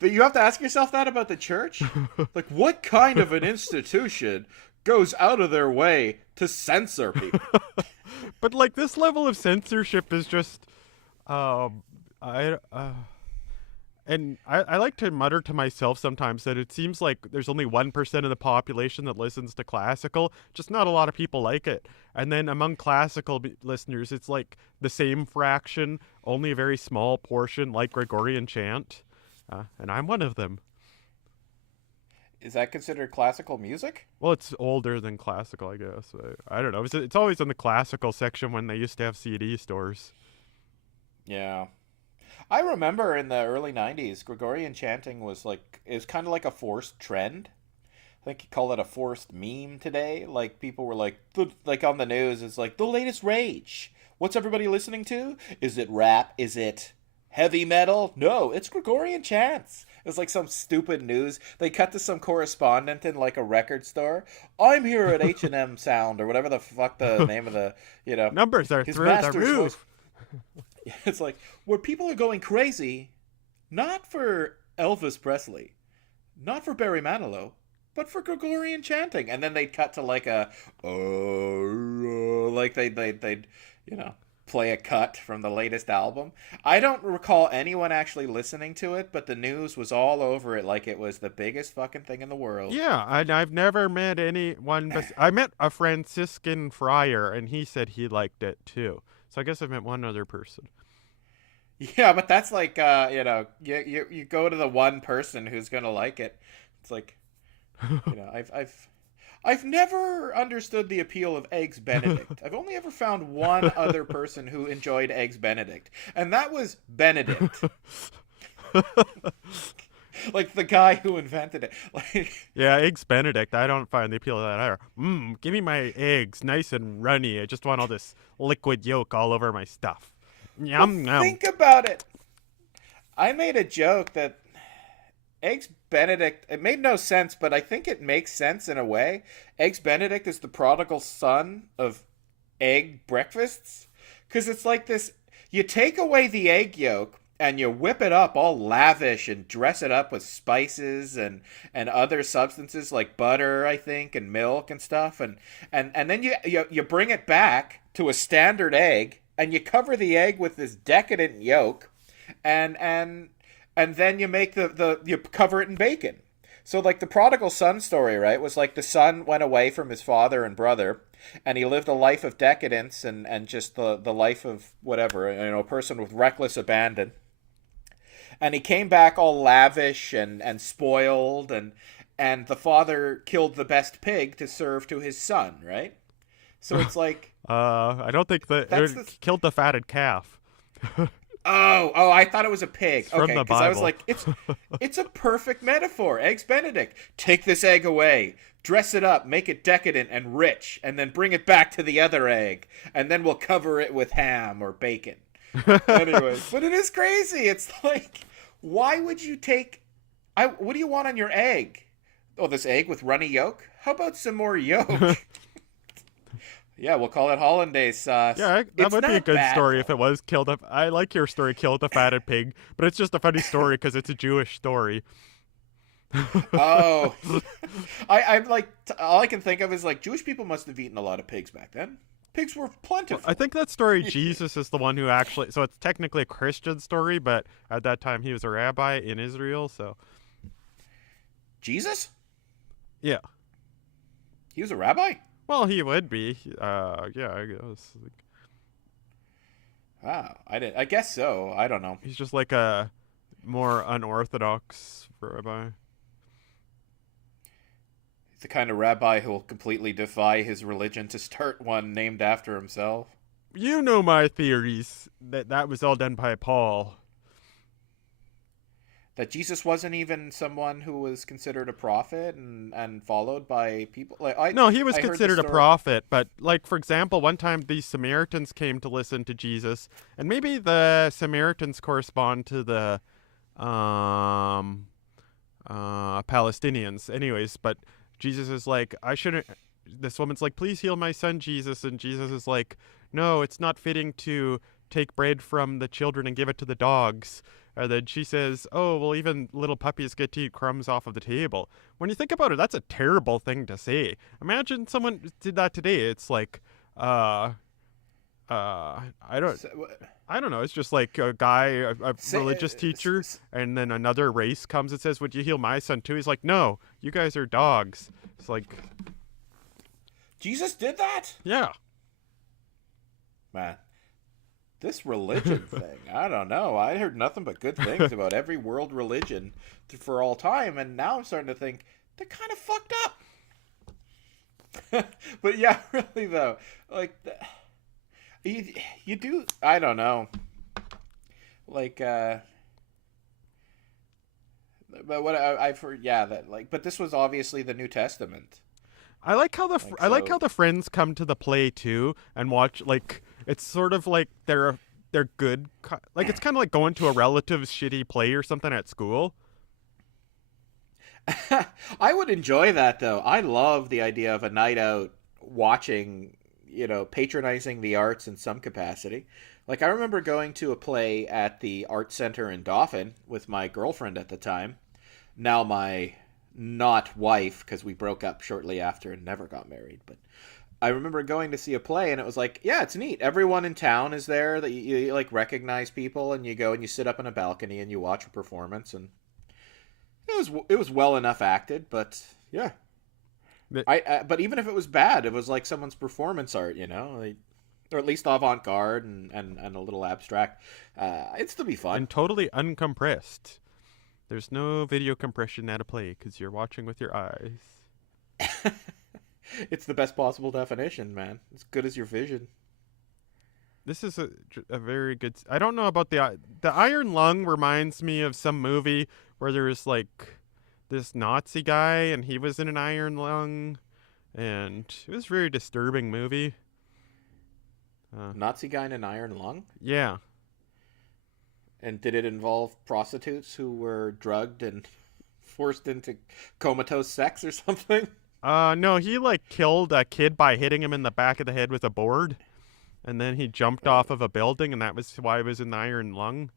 But you have to ask yourself that about the church? Like, what kind of an institution goes out of their way to censor people? But like this level of censorship is just, I and I like to mutter to myself sometimes that it seems like there's only 1% of the population that listens to classical, just not a lot of people like it. And then among classical listeners, it's like the same fraction, only a very small portion like Gregorian chant, and I'm one of them. Is that considered classical music? Well, it's older than classical, I guess. I don't know. It's always in the classical section when they used to have CD stores. Yeah. I remember in the early 90s, Gregorian chanting is kind of like a forced trend. I think you call it a forced meme today. Like people were like on the news, it's like the latest rage. What's everybody listening to? Is it rap? Is it heavy metal? No, it's Gregorian chants. It's like some stupid news. They cut to some correspondent in like a record store. I'm here at H&M Sound or whatever the fuck the name of the, you know, Numbers are his through the master's voice. roof. It's like where people are going crazy, not for Elvis Presley, not for Barry Manilow, but for Gregorian chanting. And then they'd cut to like a, like they'd, you know, play a cut from the latest album. I don't recall anyone actually listening to it, but the news was all over it like it was the biggest fucking thing in the world. Yeah, I've never met anyone. I met a Franciscan friar, and he said he liked it too. So I guess I've met one other person. Yeah, but that's like, you know, you go to the one person who's gonna like it. It's like, you know, I've never understood the appeal of Eggs Benedict. I've only ever found one other person who enjoyed Eggs Benedict, and that was Benedict. Like the guy who invented it. Like, Yeah, eggs Benedict. I don't find the appeal of that either. Give me my eggs, nice and runny. I just want all this liquid yolk all over my stuff. Yum yum. think about it. I made a joke that Eggs Benedict, it made no sense, but I think it makes sense in a way. Eggs Benedict is the prodigal son of egg breakfasts. Because it's like this, you take away the egg yolk and you whip it up all lavish and dress it up with spices and other substances like butter, I think, and milk and stuff. And then you bring it back to a standard egg and you cover the egg with this decadent yolk and then you make you cover it in bacon. So like the prodigal son story, right, was like the son went away from his father and brother, and he lived a life of decadence and just the life of whatever, you know, a person with reckless abandon. And he came back all lavish and spoiled, and the father killed the best pig to serve to his son, right? So it's like I don't think that it killed the fatted calf. Oh, I thought it was a pig. From Okay, the because I was Bible. like, it's a perfect metaphor. Eggs Benedict. Take this egg away, dress it up, make it decadent and rich, and then bring it back to the other egg, and then we'll cover it with ham or bacon. Anyways, but it is crazy. It's like, why would you take? What do you want on your egg? Oh, this egg with runny yolk. How about some more yolk? Yeah, we'll call it hollandaise sauce. Yeah, that It's would be a not good bad, story though. if it was killed up. I like your story, killed the fatted pig, but it's just a funny story because it's a Jewish story. Oh, I'm like, all I can think of is like Jewish people must have eaten a lot of pigs back then. Pigs were plentiful. I think that story, Jesus is the one who actually. So it's technically a Christian story, but at that time he was a rabbi in Israel. So Jesus? yeah, He was a rabbi? well he would be. Yeah, I guess Wow, I did. I guess so. I don't know. he's just like a more unorthodox rabbi. The kind of rabbi who will completely defy his religion to start one named after himself. You know my theories that was all done by Paul. That Jesus wasn't even someone who was considered a prophet and followed by people. No, he was I heard the considered a story- prophet, but like for example, one time the Samaritans came to listen to Jesus, and maybe the Samaritans correspond to the Palestinians. Anyways, but Jesus is like, I shouldn't. This woman's like, please heal my son, Jesus, and Jesus is like, no, it's not fitting to take bread from the children and give it to the dogs. And then she says, oh, well, even little puppies get to eat crumbs off of the table. When you think about it, that's a terrible thing to say. Imagine someone did that today. It's like, I don't know. It's just like a guy, a religious teacher, and then another race comes and says, would you heal my son too? He's like, no, you guys are dogs. It's like, Jesus did that? yeah. Man, this religion thing, I don't know. I heard nothing but good things about every world religion for all time, and now I'm starting to think they're kind of fucked up. But yeah, really though, like you do. I don't know. Like, but what I've heard, yeah, that like, but this was obviously the New Testament. I like how Like, I like so- how the friends come to the play too and watch like It's sort of like they're good. Like it's kind of like going to a relative's shitty play or something at school. I would enjoy that though. I love the idea of a night out watching, patronizing the arts in some capacity. Like I remember going to a play at the art center in Dauphin with my girlfriend at the time. Now my not wife, because we broke up shortly after and never got married, but I remember going to see a play and it was like, yeah, it's neat. Everyone in town is there that you like recognize people, and you go and you sit up in a balcony and you watch a performance, and it was well enough acted, but yeah. But even if it was bad, it was like someone's performance art, like, or at least avant-garde and a little abstract. It'd still be fun. And totally uncompressed. There's no video compression at a play because you're watching with your eyes. It's the best possible definition, man. As good as your vision. This is a very good. I don't know about the Iron Lung. Reminds me of some movie where there's like this Nazi guy and he was in an iron lung, and it was a very disturbing movie. Nazi guy in an iron lung? Yeah. And did it involve prostitutes who were drugged and forced into comatose sex or something? No, he like killed a kid by hitting him in the back of the head with a board, and then he jumped off of a building, and that was why he was in the iron lung,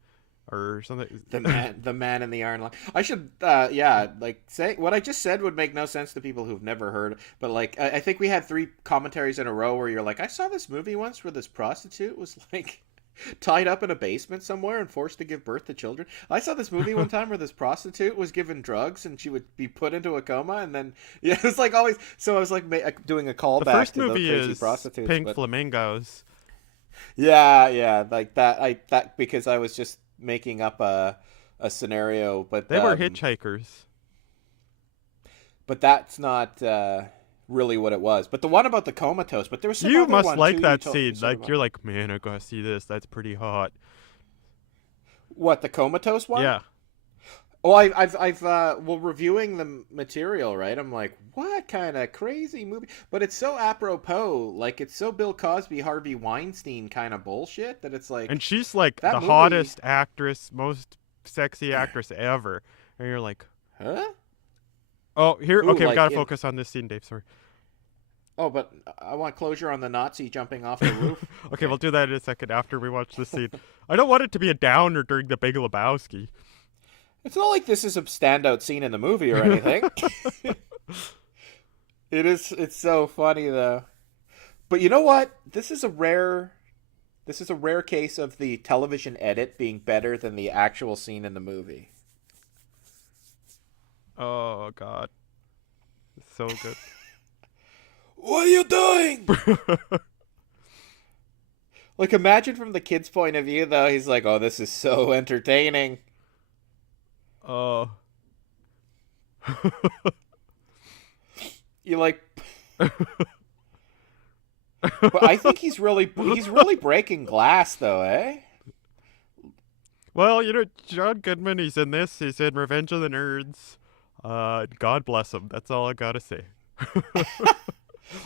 or something. The man in the iron lung. I should, like say what I just said would make no sense to people who've never heard. But like, I think we had 3 commentaries in a row where you're like, I saw this movie once where this prostitute was like tied up in a basement somewhere and forced to give birth to children. I saw this movie one time where this prostitute was given drugs and she would be put into a coma, and then it was like always. So I was like doing a callback. The first to movie those crazy is prostitutes, Pink Flamingos. Yeah, like that because I was just making up a scenario, but They were hitchhikers. But that's not really what it was. But the one about the comatose, but there was some You other must one like too that you scene. told Like about. you're like, man, I gotta see this. That's pretty hot. What, the comatose one? Yeah. Well, I've well, reviewing the material, right? I'm like, what kind of crazy movie? But it's so apropos, like it's so Bill Cosby, Harvey Weinstein kind of bullshit that it's like. And she's like that the movie... hottest actress, most sexy actress ever. And you're like, huh? oh, here. Ooh, Okay, we like gotta focus on this scene, Dave. Sorry. Oh, but I want closure on the Nazi jumping off the roof. Okay, we'll do that in a second after we watch this scene. I don't want it to be a downer during the Big Lebowski. It's not like this is a standout scene in the movie or anything. It's so funny though. But you know what? This is a rare case of the television edit being better than the actual scene in the movie. Oh God, it's so good. What are you doing? Like, imagine from the kid's point of view though. He's like, "Oh, this is so entertaining." Oh. You like. But I think he's really breaking glass though, eh? Well, John Goodman, he's in this. He's in Revenge of the Nerds. God bless him. That's all I gotta say.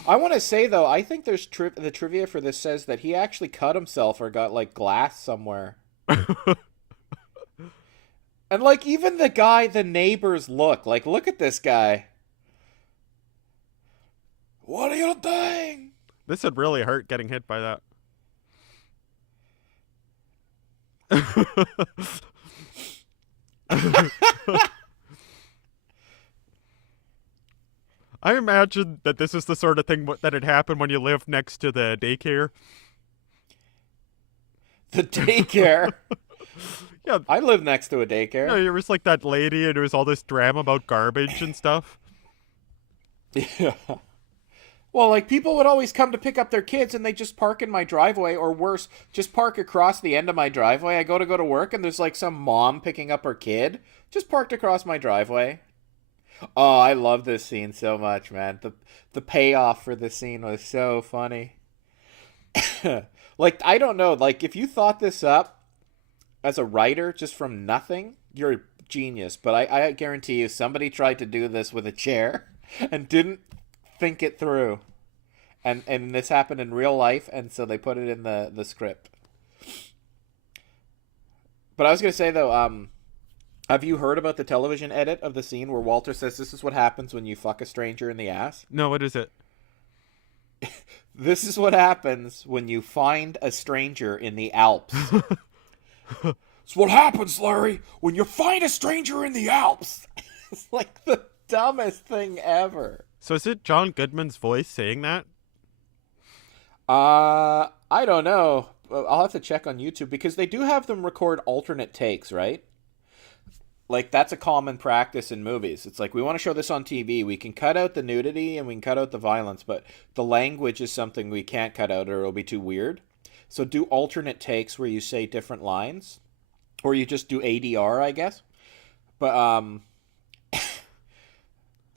I want to say though, I think there's the trivia for this says that he actually cut himself or got like glass somewhere. And like even the neighbors look at this guy. What are you doing? This would really hurt getting hit by that. I imagine that this is the sort of thing that had happened when you live next to the daycare. The daycare? Yeah. I live next to a daycare. No, there was like that lady and there was all this drama about garbage and stuff. Yeah. Well, like, people would always come to pick up their kids and they just park in my driveway, or worse, just park across the end of my driveway. I go to work and there's like some mom picking up her kid just parked across my driveway. Oh, I love this scene so much, man. The payoff for this scene was so funny. Like, I don't know, like, if you thought this up as a writer just from nothing, you're a genius. But I guarantee you somebody tried to do this with a chair and didn't think it through. and this happened in real life, and so they put it in the script. But I was gonna say though, have you heard about the television edit of the scene where Walter says this is what happens when you fuck a stranger in the ass? No, what is it? This is what happens when you find a stranger in the Alps. It's what happens, Larry, when you find a stranger in the Alps. It's like the dumbest thing ever. So is it John Goodman's voice saying that? I don't know. I'll have to check on YouTube because they do have them record alternate takes, right? Like that's a common practice in movies. It's like we want to show this on TV. We can cut out the nudity and we can cut out the violence, but the language is something we can't cut out or it'll be too weird. So do alternate takes where you say different lines, or you just do ADR, I guess. But how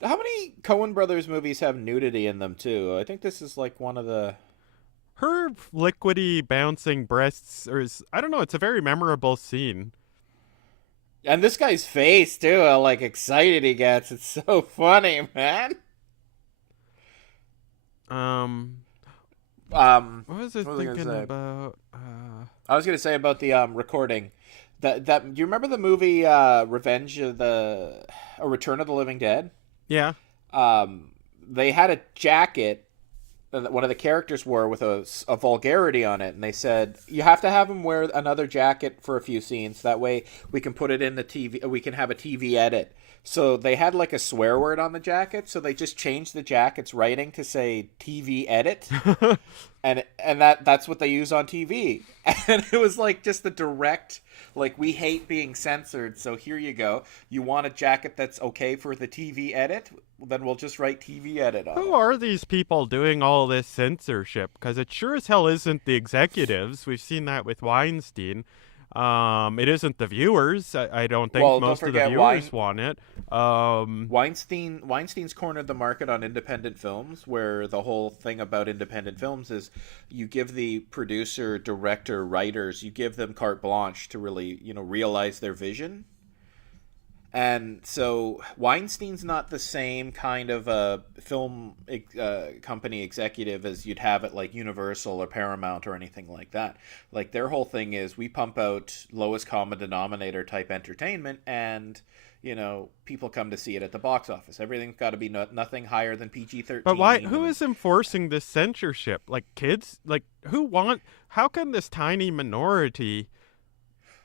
many Coen Brothers movies have nudity in them too? I think this is like one of the. Her liquidy bouncing breasts, I don't know, it's a very memorable scene. And this guy's face too, how like excited he gets. It's so funny, man. Um, what was I what was I thinking gonna say? about? I was gonna say about the recording. That do you remember the movie Revenge of the Return of the Living Dead? Yeah. They had a jacket that one of the characters wore with a vulgarity on it, and they said you have to have him wear another jacket for a few scenes. That way we can put it in the TV. We can have a TV edit. So they had like a swear word on the jacket, so they just changed the jacket's writing to say TV edit, and that's what they use on TV. And it was like just the direct, like, we hate being censored, so here you go. You want a jacket that's okay for the TV edit? Then we'll just write TV edit on Who it. are these people doing all this censorship? Because it sure as hell isn't the executives. We've seen that with Weinstein. It isn't the viewers. I don't think Well, don't most of the forget viewers want it. Weinstein's cornered the market on independent films, where the whole thing about independent films is you give the producer, director, writers, you give them carte blanche to really, realize their vision. And so Weinstein's not the same kind of a film company executive as you'd have at like Universal or Paramount or anything like that. Like their whole thing is we pump out lowest common denominator type entertainment, and people come to see it at the box office. Everything's got to be nothing higher than PG-13. But why? Who is enforcing this censorship? Like kids? Like how can this tiny minority?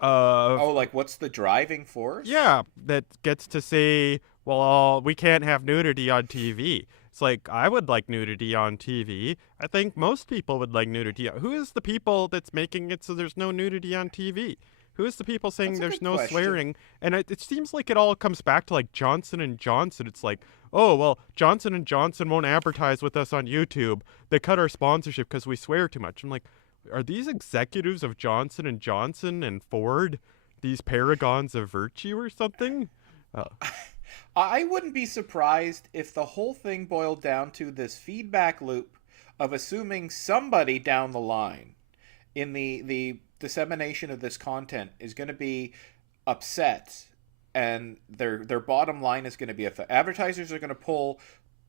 Like what's the driving force? Yeah, that gets to say, well, we can't have nudity on TV. It's like, I would like nudity on TV. I think most people would like nudity. Who is the people that's making it so there's no nudity on TV? Who is the people saying there's no swearing? And it seems like it all comes back to like Johnson and Johnson. It's like, oh, well, Johnson and Johnson won't advertise with us on YouTube. They cut our sponsorship because we swear too much. I'm like, are these executives of Johnson and Johnson and Ford these paragons of virtue or something? I wouldn't be surprised if the whole thing boiled down to this feedback loop of assuming somebody down the line in the dissemination of this content is going to be upset, and their bottom line is going to be advertisers are going to pull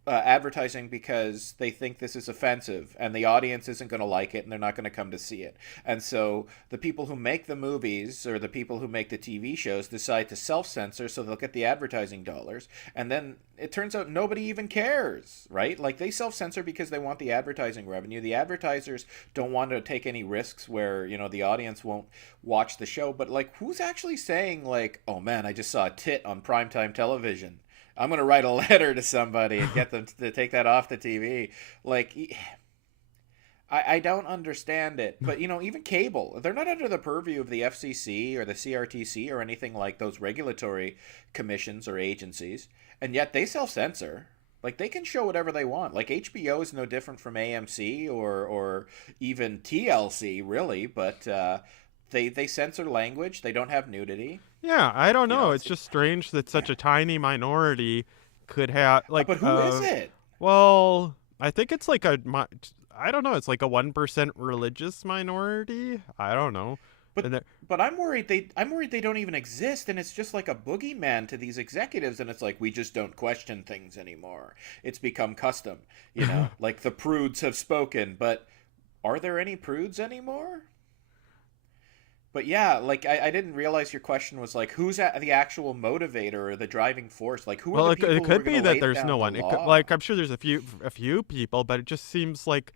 advertising because they think this is offensive and the audience isn't going to like it and they're not going to come to see it. And so the people who make the movies or the people who make the TV shows decide to self-censor so they'll get the advertising dollars. And then it turns out nobody even cares, right? Like they self-censor because they want the advertising revenue. The advertisers don't want to take any risks where, the audience won't watch the show. But like, who's actually saying like, oh man, I just saw a tit on primetime television, I'm going to write a letter to somebody and get them to take that off the TV. Like, I don't understand it. But, even cable, they're not under the purview of the FCC or the CRTC or anything like those regulatory commissions or agencies. And yet they self-censor. Like, they can show whatever they want. Like, HBO is no different from AMC or even TLC, really. But they censor language. They don't have nudity. Yeah, I don't know. It's just strange that such a tiny minority could have like. But who is it? Well, I think it's like I don't know. It's like a 1% religious minority. I don't know. But And I'm worried they don't even exist, and it's just like a boogeyman to these executives, and it's like we just don't question things anymore. It's become custom, like the prudes have spoken, but are there any prudes anymore? But yeah, like I didn't realize your question was like who's the actual motivator or the driving force? Like who are well, the it people who are could going be to that lay there's no down the one. It could, law? like, I'm sure there's a few people, but it just seems like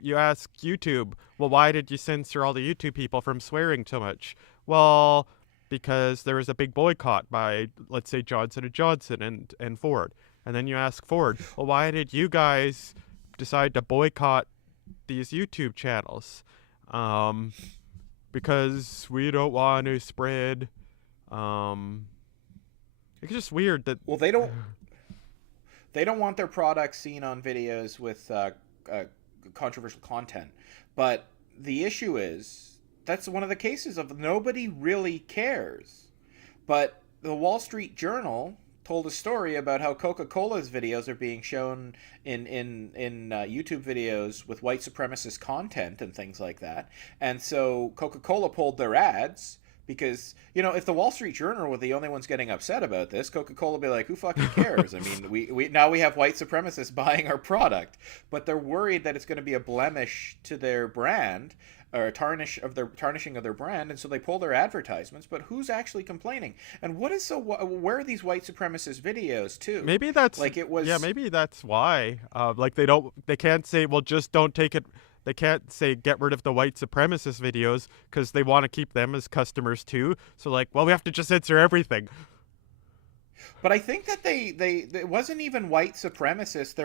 you ask YouTube, well, why did you censor all the YouTube people from swearing too much? Well, because there was a big boycott by, let's say, Johnson and Johnson and Ford. And then you ask Ford, well, why did you guys decide to boycott these YouTube channels? Um, because we don't want to spread. Um, it's just weird that. Well, they don't want their products seen on videos with uh, controversial content. But the issue is that's one of the cases of nobody really cares. But the Wall Street Journal told a story about how Coca-Cola's videos are being shown in YouTube videos with white supremacist content and things like that. And so Coca-Cola pulled their ads because if the Wall Street Journal were the only ones getting upset about this, Coca-Cola would be like, who fucking cares? I mean, we now we have white supremacists buying our product, but they're worried that it's going to be a blemish to their brand or a tarnishing of their brand, and so they pull their advertisements. But who's actually complaining? And where are these white supremacist videos too? Maybe that's Like it was. yeah, maybe that's why. Like they can't say, well, just don't take it. They can't say get rid of the white supremacist videos because they want to keep them as customers too. So like, well, we have to just censor everything. But I think that they it wasn't even white supremacist.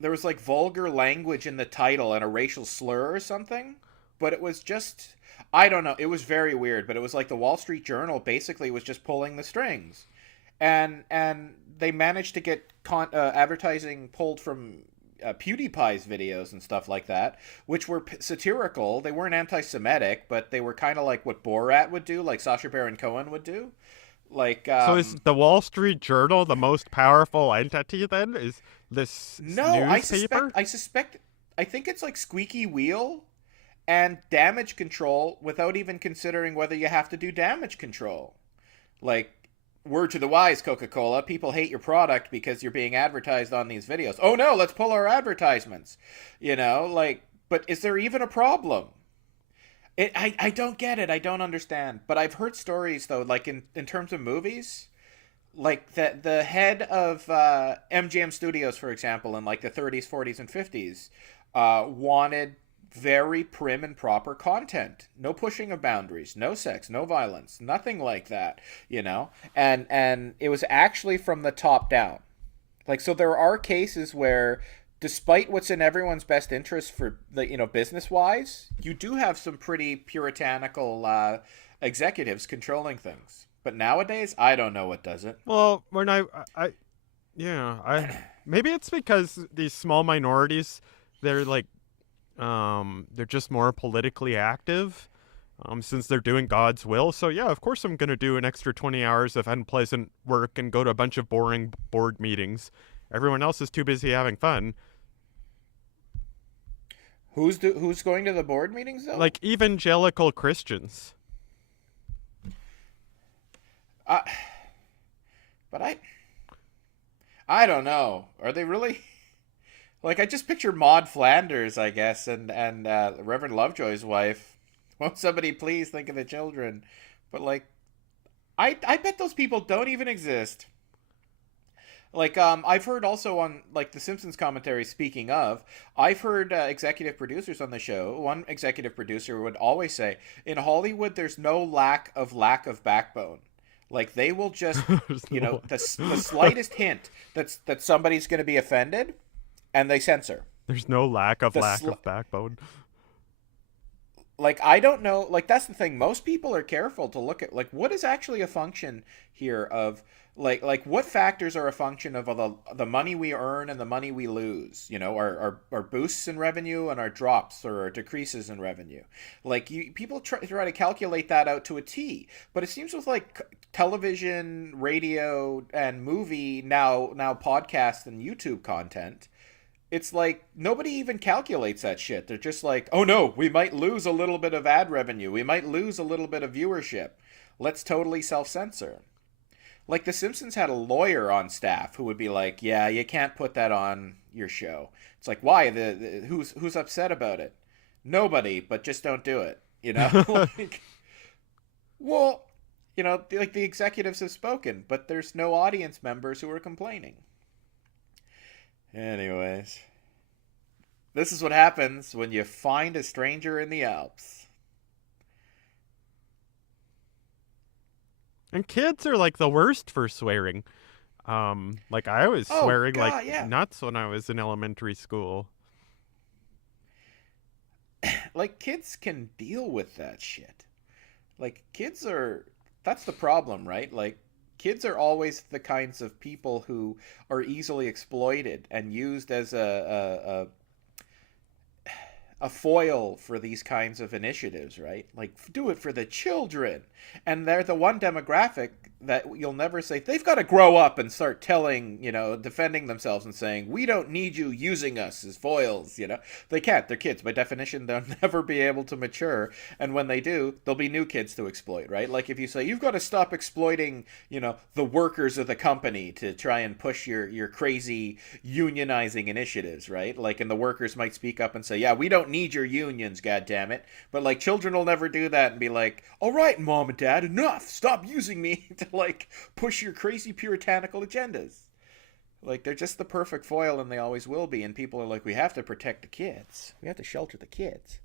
There was like vulgar language in the title and a racial slur or something. But it was just, I don't know. It was very weird. But it was like the Wall Street Journal basically was just pulling the strings, and they managed to get advertising pulled from PewDiePie's videos and stuff like that, which were satirical. They weren't anti-Semitic, but they were kind of like what Borat would do, like Sacha Baron Cohen would do. Like, So is the Wall Street Journal the most powerful entity then? Is this no, newspaper? I think it's like squeaky wheel and damage control without even considering whether you have to do damage control. Like, word to the wise, Coca-Cola, people hate your product because you're being advertised on these videos. Oh no, let's pull our advertisements. But is there even a problem? I don't get it. I don't understand. But I've heard stories though, like in terms of movies, like the head of MGM Studios, for example, in like the 30s, 40s, and 50s, wanted very prim and proper content. No pushing of boundaries, no sex, no violence, nothing like that. And it was actually from the top down. Like, so there are cases where, despite what's in everyone's best interest for the business wise, you do have some pretty puritanical executives controlling things. But nowadays, I don't know what does it. Well, when I yeah, I maybe it's because these small minorities, they're like they're just more politically active since they're doing God's will. So yeah, of course I'm going to do an extra 20 hours of unpleasant work and go to a bunch of boring board meetings. Everyone else is too busy having fun. Who's going to the board meetings though? Like evangelical Christians. Uh, but I don't know. Are they really? Like, I just picture Maud Flanders, I guess, and Reverend Lovejoy's wife. Won't somebody please think of the children? But like, I bet those people don't even exist. Like, I've heard also on like the Simpsons commentary. Speaking of, I've heard executive producers on the show. One executive producer would always say, "In Hollywood, there's no lack of backbone. Like, they will just, the slightest hint that somebody's going to be offended, and they censor. There's no lack of backbone. Like, I don't know. Like, that's the thing. Most people are careful to look at like what is actually a function here of like what factors are a function of the money we earn and the money we lose. Our boosts in revenue and our drops or our decreases in revenue. Like, people try to calculate that out to a T. But it seems with like television, radio, and movie now podcast and YouTube content, it's like nobody even calculates that shit. They're just like, oh no, we might lose a little bit of ad revenue. We might lose a little bit of viewership. Let's totally self censor. Like The Simpsons had a lawyer on staff who would be like, yeah, you can't put that on your show. It's like, why? Who's upset about it? Nobody, but just don't do it. Like, well, like the executives have spoken, but there's no audience members who are complaining. Anyways, this is what happens when you find a stranger in the Alps. And kids are like the worst for swearing. Like I was Oh swearing like God, yeah. nuts when I was in elementary school. Like kids can deal with that shit. Like kids are that's the problem, right? Like kids are always the kinds of people who are easily exploited and used as a foil for these kinds of initiatives, right? Like, do it for the children. And they're the one demographic that you'll never say, they've got to grow up and start telling, defending themselves and saying, we don't need you using us as foils. They can't. They're kids. By definition, they'll never be able to mature. And when they do, there'll be new kids to exploit, right? Like if you say, you've got to stop exploiting, the workers of the company to try and push your crazy unionizing initiatives, right? Like, and the workers might speak up and say, yeah, we don't need your unions, goddammit. But like children will never do that and be like, all right, mom and dad, enough. Stop using me to like push your crazy puritanical agendas. Like they're just the perfect foil and they always will be. And people are like, we have to protect the kids. We have to shelter the kids.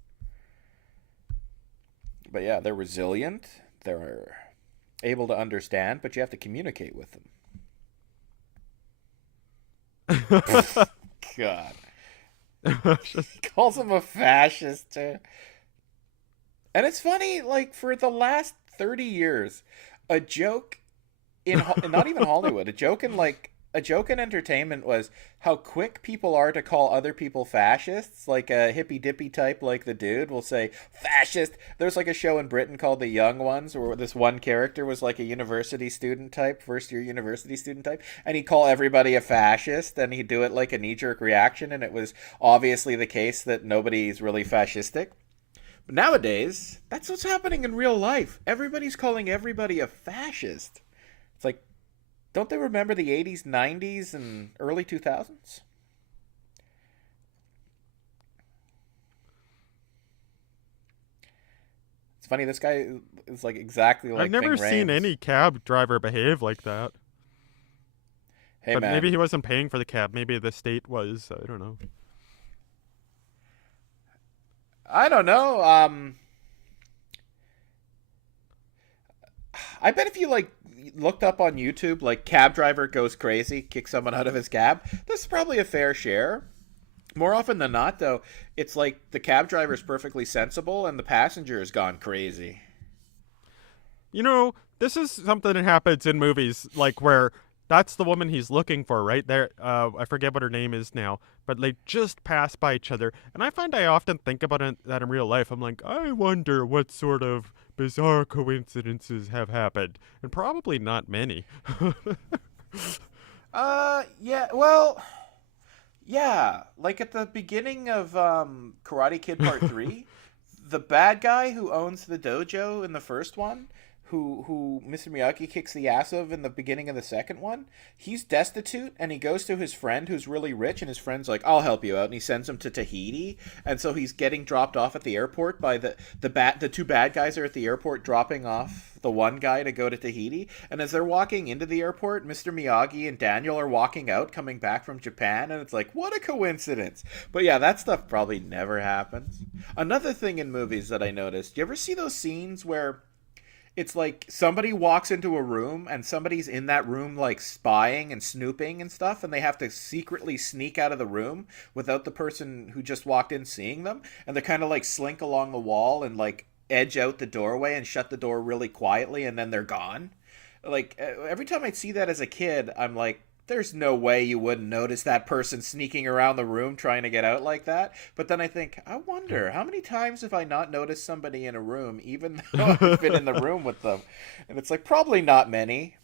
But yeah, they're resilient. They're able to understand, but you have to communicate with them. God. He calls him a fascist too. And it's funny, like for the last 30 years, a joke in not even Hollywood, a joke in entertainment was how quick people are to call other people fascists. Like a hippy dippy type like the dude will say fascist. There's like a show in Britain called The Young Ones where this one character was like a university student type, first year university student type, and he'd call everybody a fascist and he'd do it like a knee jerk reaction, and it was obviously the case that nobody's really fascistic. But nowadays, that's what's happening in real life. Everybody's calling everybody a fascist. It's like, don't they remember the 80s, 90s, and early 2000s? It's funny, this guy is like exactly I've like never Ving seen Rhames. any cab driver behave like that. Hey, But maybe man. he wasn't paying for the cab. Maybe the state was. I don't know. I don't know. I bet if you like looked up on YouTube, like cab driver goes crazy, kicks someone out of his cab, this is probably a fair share. More often than not, though, it's like the cab driver is perfectly sensible and the passenger has gone crazy. This is something that happens in movies, like where that's the woman he's looking for, right? There, I forget what her name is now, but they just pass by each other. And I find I often think about that in real life. I'm like, I wonder what sort of bizarre coincidences have happened. And probably not many. Yeah, well, yeah, like at the beginning of Karate Kid Part 3, the bad guy who owns the dojo in the first one, who Mr. Miyagi kicks the ass of in the beginning of the second one, he's destitute and he goes to his friend who's really rich, and his friend's like, I'll help you out, and he sends him to Tahiti, and so he's getting dropped off at the airport by the two bad guys are at the airport dropping off the one guy to go to Tahiti, and as they're walking into the airport, Mr. Miyagi and Daniel are walking out coming back from Japan, and it's like, what a coincidence. But yeah, that stuff probably never happens. Another thing in movies that I noticed, you ever see those scenes where it's like somebody walks into a room and somebody's in that room like spying and snooping and stuff, and they have to secretly sneak out of the room without the person who just walked in seeing them, and they kind of like slink along the wall and like edge out the doorway and shut the door really quietly, and then they're gone. Like every time I see that as a kid, I'm like, there's no way you wouldn't notice that person sneaking around the room trying to get out like that. But then I think, I wonder, how many times have I not noticed somebody in a room, even though I've been in the room with them? And it's like, probably not many.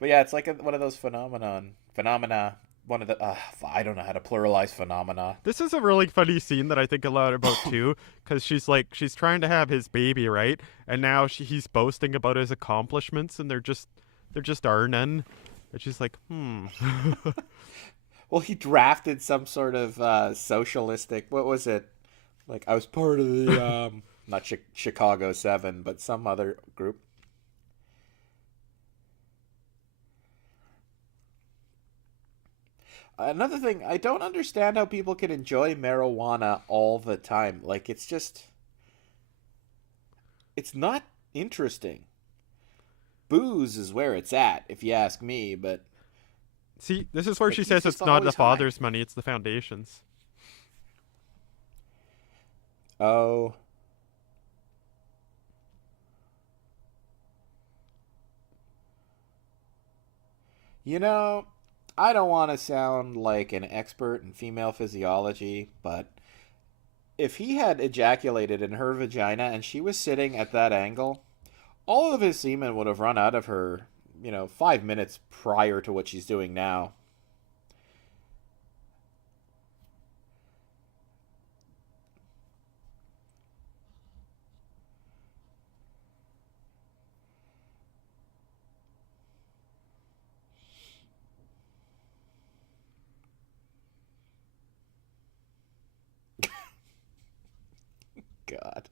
But yeah, it's like one of those phenomena one of the I don't know how to pluralize phenomena. This is a really funny scene that I think a lot about too, because she's trying to have his baby, right? And now he's boasting about his accomplishments, and they're just are none. And she's like, hmm. Well, he drafted some sort of socialistic. What was it? Like I was part of the not Chicago 7, but some other group. Another thing, I don't understand how people can enjoy marijuana all the time. Like it's not interesting. Booze is where it's at, if you ask me. But See, this is where like she he's says just it's not the always high. father's money; it's the foundation's. Oh, you know, I don't want to sound like an expert in female physiology, but if he had ejaculated in her vagina and she was sitting at that angle, all of his semen would have run out of her, 5 minutes prior to what she's doing now. God.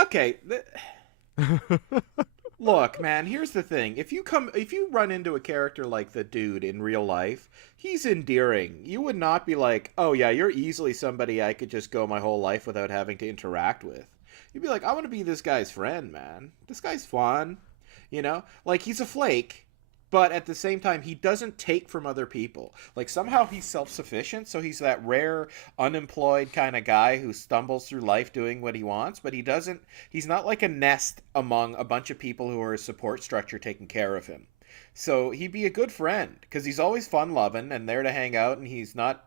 Okay, look, man, here's the thing. If you run into a character like the dude in real life, he's endearing. You would not be like, "Oh yeah, you're easily somebody I could just go my whole life without having to interact with." You'd be like, "I want to be this guy's friend, man. This guy's fun." Like he's a flake, but at the same time he doesn't take from other people. Like somehow he's self-sufficient, so he's that rare unemployed kind of guy who stumbles through life doing what he wants, but he's not like a nest among a bunch of people who are a support structure taking care of him. So he'd be a good friend because he's always fun loving and there to hang out, and he's not,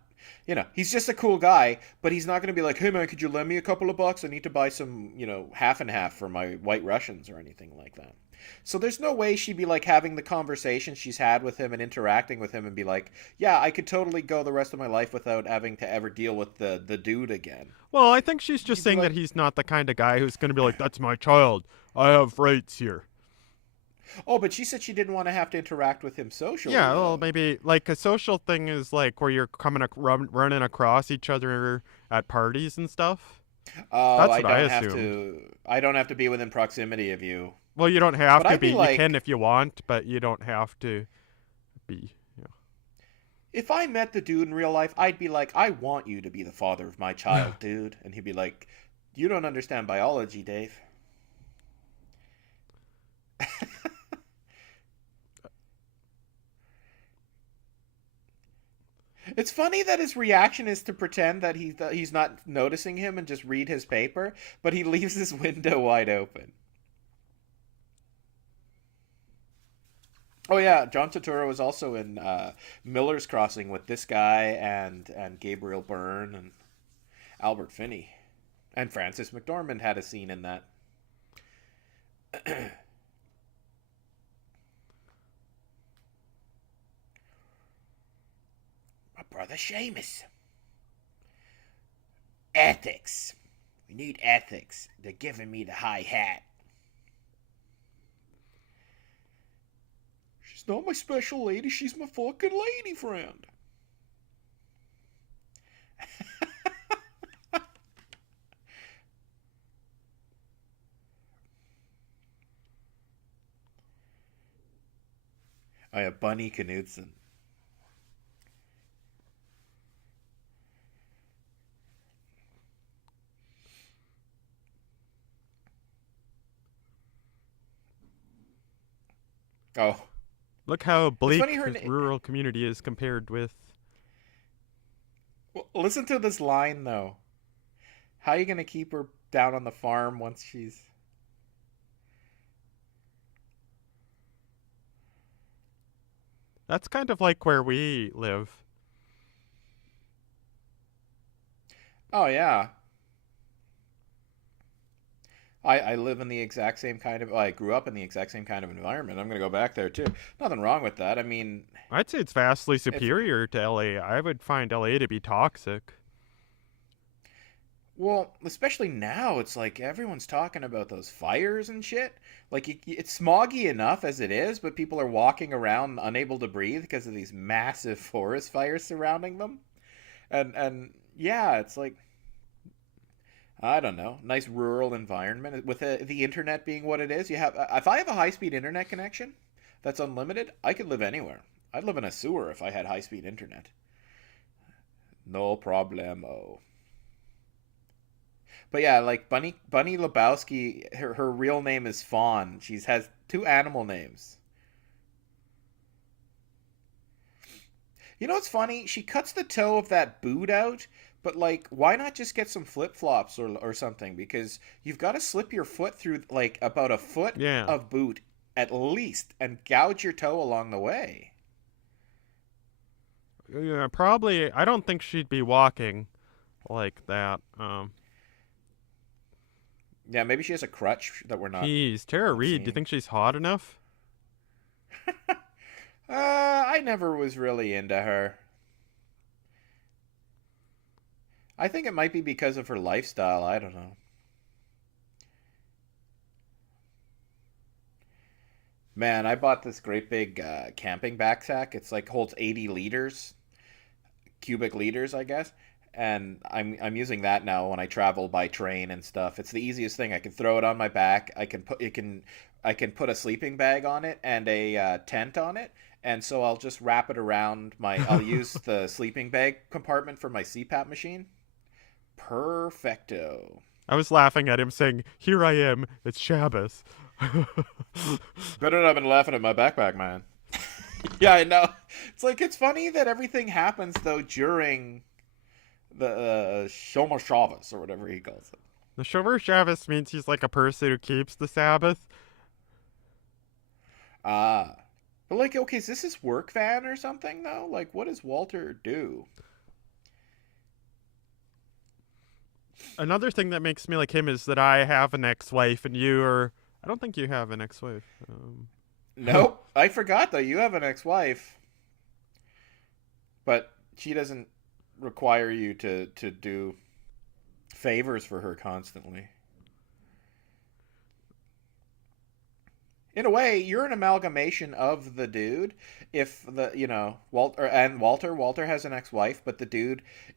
he's just a cool guy, but he's not going to be like, hey man, could you lend me a couple of bucks? I need to buy some, half and half for my white Russians or anything like that. So there's no way she'd be like having the conversation she's had with him and interacting with him and be like, yeah, I could totally go the rest of my life without having to ever deal with the dude again. Well, I think she's just She'd be saying that like, he's not the kind of guy who's going to be like, "That's my child. I have rights here." oh, but she said she didn't want to have to interact with him socially, Yeah, well, though. maybe like a social thing is like where you're running across each other at parties and stuff. Oh, That's what I assumed. I don't have to be within proximity of you. Well, you don't have But to I'd be. be You can like, if you want, but you don't have to be. if I met the dude in real life, I'd be like, I want you to be the father of my child, dude. And he'd be like, you don't understand biology, Dave. It's funny that his reaction is to pretend that he's not noticing him and just read his paper, but he leaves his window wide open. Oh yeah, John Turturro was also in Miller's Crossing with this guy and Gabriel Byrne and Albert Finney, and Francis McDormand had a scene in that. My brother Seamus. Ethics. We need ethics. They're giving me the high hat. She's not my special lady. She's my fucking lady friend. I have Bunny Knudsen. Oh, Look how it's bleak funny. his rural community is compared with. Listen to this line though. How are you gonna keep her down on the farm once she's? That's kind of like where we live. Oh yeah, I live in the exact same kind of. Well, I grew up in the exact same kind of environment. I'm gonna go back there too. Nothing wrong with that. I mean, I'd say it's vastly if superior to LA. I would find LA to be toxic. well, especially now, it's like everyone's talking about those fires and shit. Like it's smoggy enough as it is, but people are walking around unable to breathe because of these massive forest fires surrounding them. And yeah, it's like I don't know, nice rural environment with the internet being what it is. You have if I have a high speed internet connection that's unlimited, I could live anywhere. I'd live in a sewer if I had high speed internet. No problemo. But yeah, like Bunny Lebowski, her real name is Fawn. She's has two animal names. You know what's funny? She cuts the toe of that boot out, but like, why not just get some flip flops or something? Because you've got to slip your foot through like about a foot Yeah. of boot at least and gouge your toe along the way. Yeah, probably. I don't think she'd be walking like that. Yeah, maybe she has a crutch that we're Geez, Tara not Reid, do you seeing. think she's hot enough? I never was really into her. I think it might be because of her lifestyle. I don't know. Man, I bought this great big camping backpack. It's like holds 80 liters, cubic liters, I guess. And I'm using that now when I travel by train and stuff. It's the easiest thing. I can throw it on my back. I can put a sleeping bag on it and a tent on it. And so I'll just wrap it around my. I'll use the sleeping bag compartment for my CPAP machine. Perfecto. I was laughing at him saying, "Here I am, it's Shabbos." Better not have been laughing at my backpack, man. Yeah, I know. It's like it's funny that everything happens though during the Shomer Shabbos or whatever he calls it. The Shomer Shabbos means he's like a person who keeps the Sabbath. Ah, but like, okay, is this his work van or something though? Like, what does Walter do? Another thing that makes me like him is that I have an ex-wife and you are. I don't think you have an ex-wife. Nope, I forgot though. You have an ex-wife, but she doesn't require you to do favors for her constantly. In a way, you're an amalgamation of the dude. If the Walter has an ex-wife, but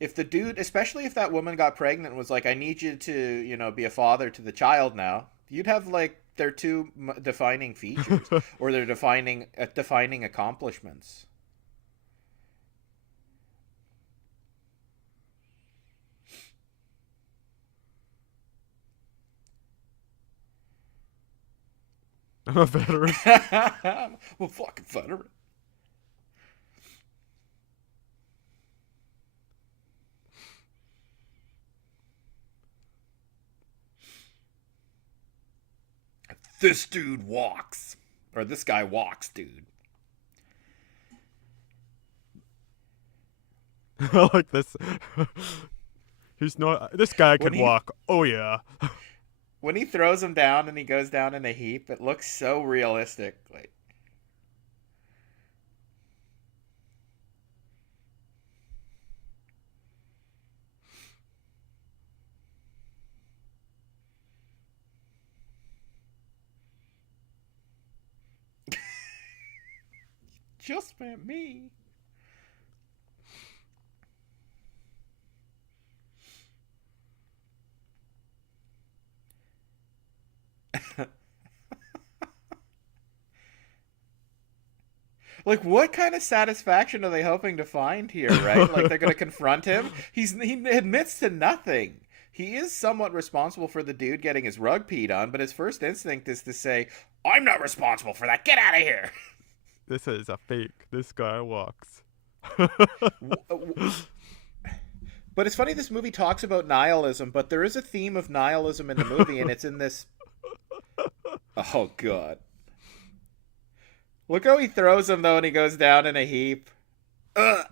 if the dude, especially if that woman got pregnant, and was like, I need you to be a father to the child now, you'd have like their two defining features or their defining accomplishments. I'm a veteran. Well, fucking veteran. This dude walks, or this guy walks, dude. I like this. He's not. This guy When can he walk. Oh yeah. when he throws him down and he goes down in a heap, it looks so realistic. Like, just me. Like, what kind of satisfaction are they hoping to find here, right? Like, they're going to confront him. He admits to nothing. he is somewhat responsible for the dude getting his rug peed on, but his first instinct is to say, "I'm not responsible for that. Get out of here." This is a fake. This guy walks. But it's funny this movie talks about nihilism, but there is a theme of nihilism in the movie, and it's in this. Oh god! Look how he throws him though, and he goes down in a heap. Ugh.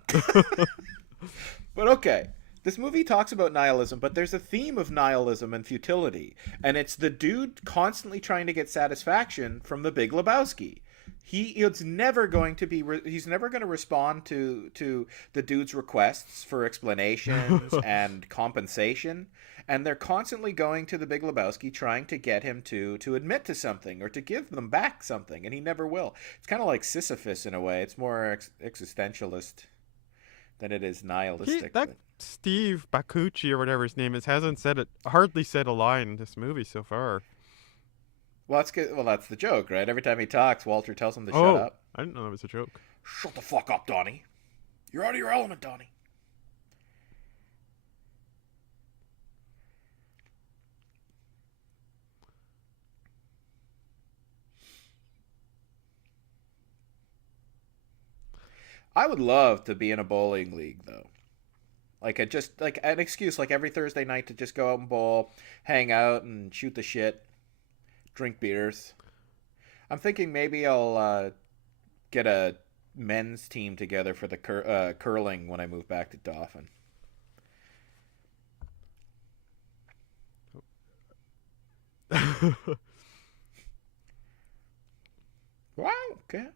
But okay, this movie talks about nihilism, but there's a theme of nihilism and futility, and it's the dude constantly trying to get satisfaction from the Big Lebowski. He's never going to respond to the dude's requests for explanations and compensation, and they're constantly going to the Big Lebowski trying to get him to admit to something or to give them back something, and he never will. It's kind of like Sisyphus in a way. It's more existentialist than it is nihilistic. That Steve Bakuchi or whatever his name is hasn't hardly said a line in this movie so far. Well, that's good. Well, that's the joke, right? Every time he talks, Walter tells him to shut up. I didn't know that was a joke. Shut the fuck up, Donnie. You're out of your element, Donnie. I would love to be in a bowling league, though. Just like an excuse, like every Thursday night to just go out and bowl, hang out and shoot the shit, drink beers. I'm thinking maybe I'll get a men's team together for the curling when I move back to Dauphin. Wow. Okay.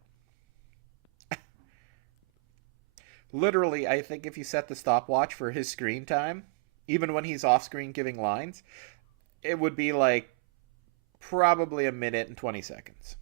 Literally, I think if you set the stopwatch for his screen time, even when he's off screen giving lines, it would be like probably a minute and 20 seconds.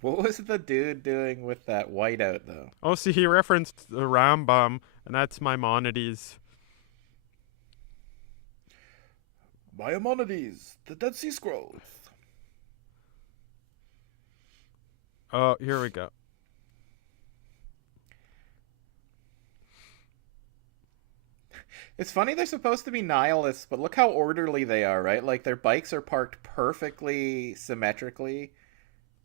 What was the dude doing with that whiteout, though? Oh, see, he referenced the Rambam, and that's Maimonides. Maimonides, the Dead Sea Scrolls. Oh, here we go. It's funny they're supposed to be nihilists, but look how orderly they are, right? Like their bikes are parked perfectly symmetrically.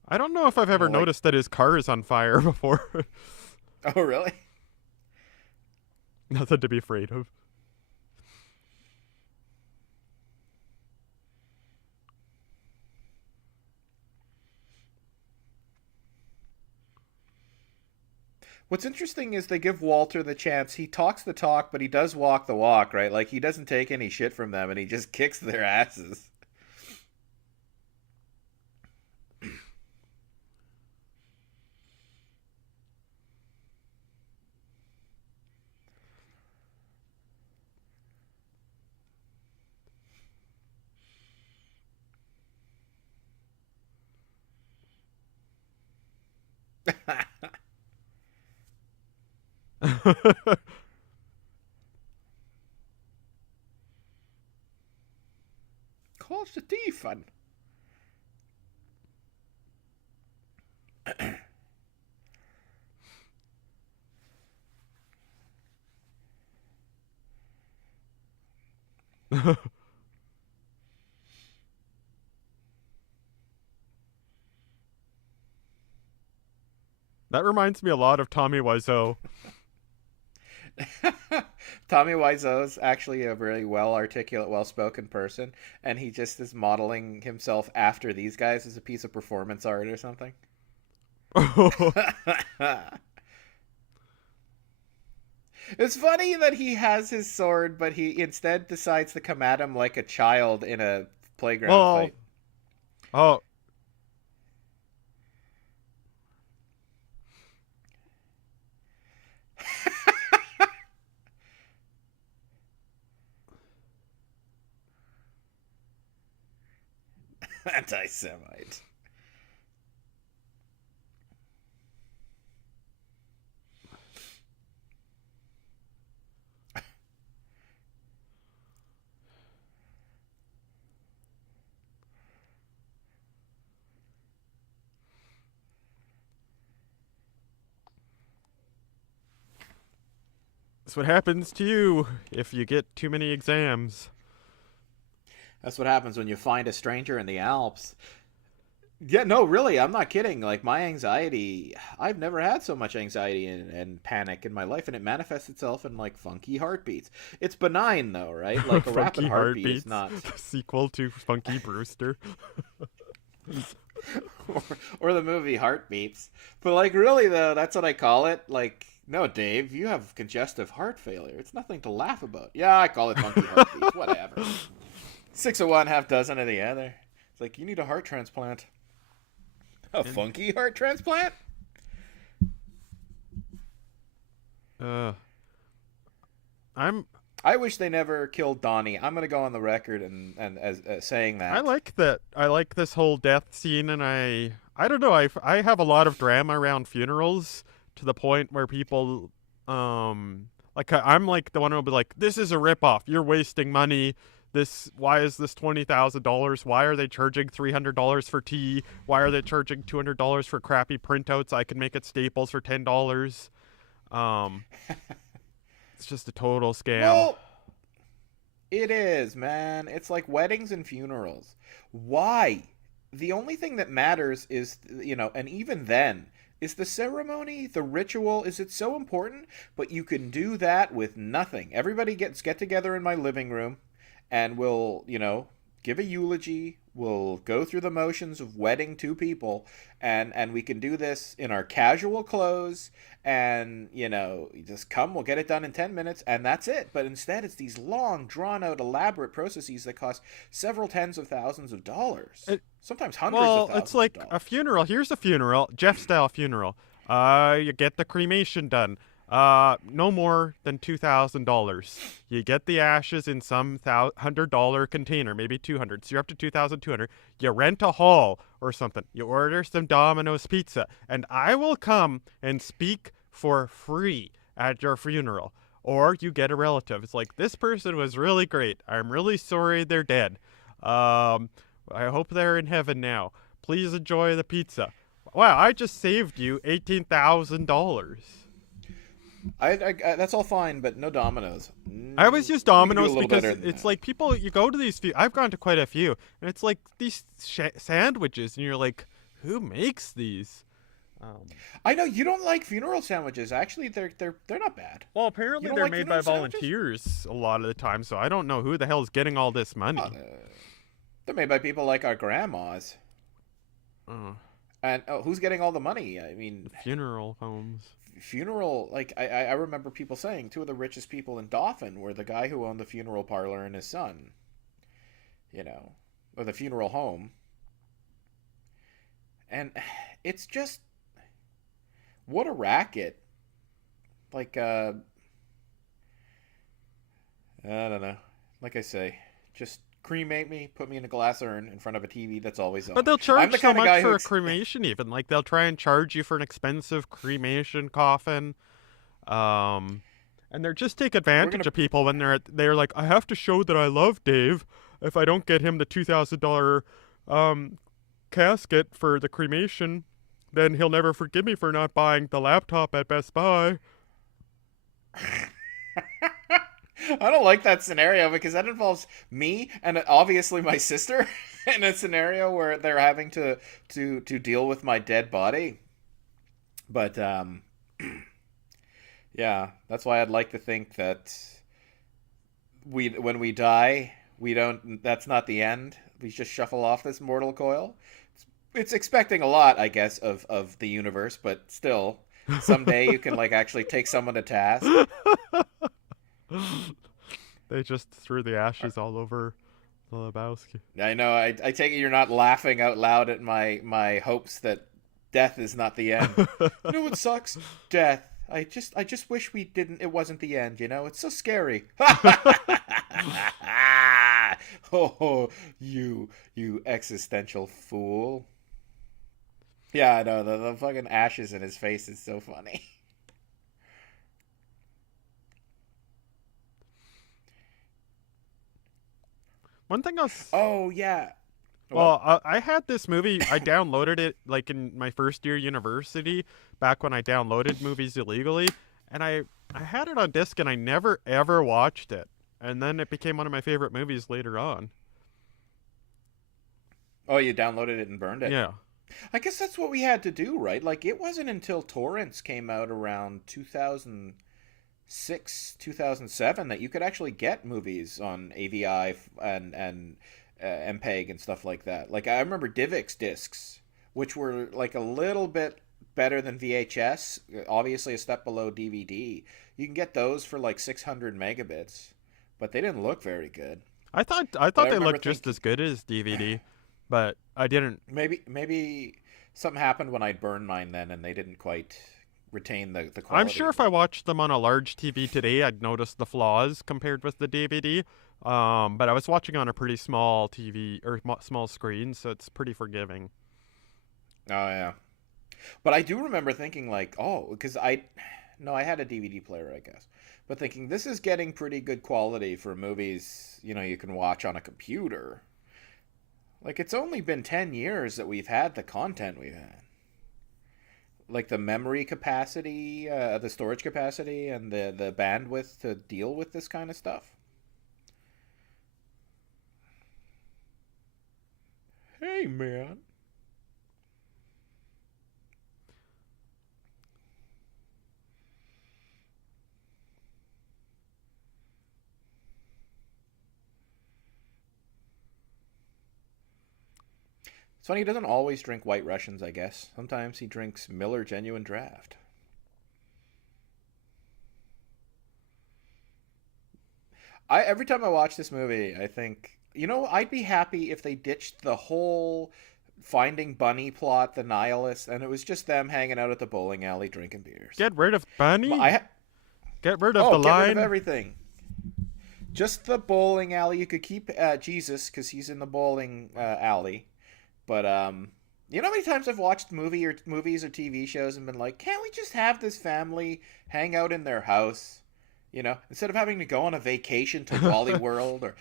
I don't know if I've ever noticed that his car is on fire before. Oh, really? Nothing to be afraid of. What's interesting is they give Walter the chance. He talks the talk, but he does walk the walk, right? Like he doesn't take any shit from them, and he just kicks their asses. Call the thief and That reminds me a lot of Tommy Wiseau. Tommy Wiseau's actually a really well articulate, well spoken person, and he just is modeling himself after these guys as a piece of performance art or something. It's funny that he has his sword, but he instead decides to come at him like a child in a playground fight. Oh. Anti-Semite. That's what happens to you if you get too many exams. That's what happens when you find a stranger in the Alps. Yeah, no, really, I'm not kidding. Like my anxiety, I've never had so much anxiety and panic in my life, and it manifests itself in like funky heartbeats. It's benign though, right? Like a rapid Funky heartbeat is Heartbeats, not, sequel to Funky Brewster. or, or the movie Heartbeats. But like, really though, that's what I call it. Like, no, Dave, you have congestive heart failure. It's nothing to laugh about. Yeah, I call it funky heartbeats. Whatever. Six of one, half dozen of the other. It's like you need a heart transplant. A And funky heart transplant? uh, I'm I wish they never killed Donnie. I'm gonna go on the record and as saying I that. like that. I like this whole death scene, and I don't know. I have a lot of drama around funerals to the point where people like I'm like the one who'll be like, "This is a ripoff. You're wasting money. This why is this $20,000? Why are they charging $300 for tea? Why are they charging $200 for crappy printouts? I can make it Staples for $10." Um, it's just a total scam. Well, it is, man. It's like weddings and funerals. Why? The only thing that matters is, and even then, is the ceremony, the ritual, is it so important? But you can do that with nothing. Everybody get together in my living room and we'll, give a eulogy. We'll go through the motions of wedding two people and we can do this in our casual clothes and you just come, we'll get it done in 10 minutes and that's it. But instead it's these long drawn out elaborate processes that cost several tens of thousands of dollars, It, sometimes hundreds of Well, it's thousands of like a dollars. funeral. Here's a funeral, Jeff style funeral. You get the cremation done. No more than $2,000. You get the ashes in some $100 container, maybe 200. So you're up to 2,200. You rent a hall or something. You order some Domino's pizza, and I will come and speak for free at your funeral. Or you get a relative. It's like this person was really great. I'm really sorry they're dead. Um, I hope they're in heaven now. Please enjoy the pizza. Wow, I just saved you $18,000. That's all fine, but no Dominoes. I always use We can do a Domino's little because better than it's that. like people, you go to these few, I've gone to quite a few, and it's like these sandwiches, and you're like, who makes these? Um, I know you don't like funeral sandwiches. Actually, they're not bad. well, You apparently don't they're like made by funeral sandwiches? volunteers a lot of the time, so I don't know who the hell's getting all this Oh, money. they're made by people like our grandmas. Uh, And who's getting all the money? I the mean, funeral homes. funeral. Like I remember people saying two of the richest people in Dauphin were the guy who owned the funeral parlor and his son. You know, or the funeral home. And it's just what a racket. Like I don't know. Like I say, just cremate me, put me in a glass urn in front of a TV that's always But on. they'll I'm the charge so kind of much guy who for a cremation, even. Like, they'll try and charge you for an expensive cremation coffin. Um, and they're just take we're advantage gonna of people when they're like, I have to show that I love Dave. If I don't get him the $2,000 um casket for the cremation, then he'll never forgive me for not buying the laptop at Best Buy. I don't like that scenario because that involves me and obviously my sister in a scenario where they're having to deal with my dead body. But yeah, that's why I'd like to think that we when we die, we don't that's not the end. We just shuffle off this mortal coil. It's expecting a lot, I guess, of the universe, but still someday you can like actually take someone to task. They just threw the ashes all over the Lebowski. I know. I take it you're not laughing out loud at my hopes that death is not the end. You know what sucks? Death. I just wish we didn't. It wasn't the end. It's so scary. Oh, you existential fool. Yeah, I know. The fucking ashes in his face is so funny. One thing I was Oh yeah. What? Well, I had this movie. I downloaded it like in my first year university, back when I downloaded movies illegally, and I had it on disc and I never ever watched it. And then it became one of my favorite movies later on. Oh, you downloaded it and burned it. Yeah. I guess that's what we had to do, right? Like it wasn't until torrents came out around 2006, 2007 that you could actually get movies on AVI and MPEG and stuff like that. Like I remember DivX discs, which were like a little bit better than VHS, obviously a step below DVD. You can get those for like 600 megabits, but they didn't look very good. I But I thought they remember looked just thinking as good as DVD, but I didn't. maybe something happened when I burned mine then, and they didn't quite retain the I'm quality sure of if it. I watched them on a large TV today, I'd notice the flaws compared with the DVD. But I was watching on a pretty small TV or small screen, so it's pretty forgiving. Oh yeah, but I do remember thinking like, oh, because I, no, I had a DVD player, I guess, but thinking this is getting pretty good quality for movies, you can watch on a computer. Like it's only been 10 years that we've had the content we've had, like the memory capacity, the storage capacity, and the bandwidth to deal with this kind of stuff. Hey man. It's funny, he doesn't always drink White Russians, I guess. Sometimes he drinks Miller Genuine Draft. I every time I watch this movie, I think, I'd be happy if they ditched the whole Finding Bunny plot, the nihilists, and it was just them hanging out at the bowling alley drinking beers. Get rid of But Bunny. Get rid of the get rid of line. everything. Just the bowling alley. You could keep Jesus because he's in the bowling alley. But you know how many times I've watched movies or TV shows and been like, can't we just have this family hang out in their house? Instead of having to go on a vacation to Wally World, or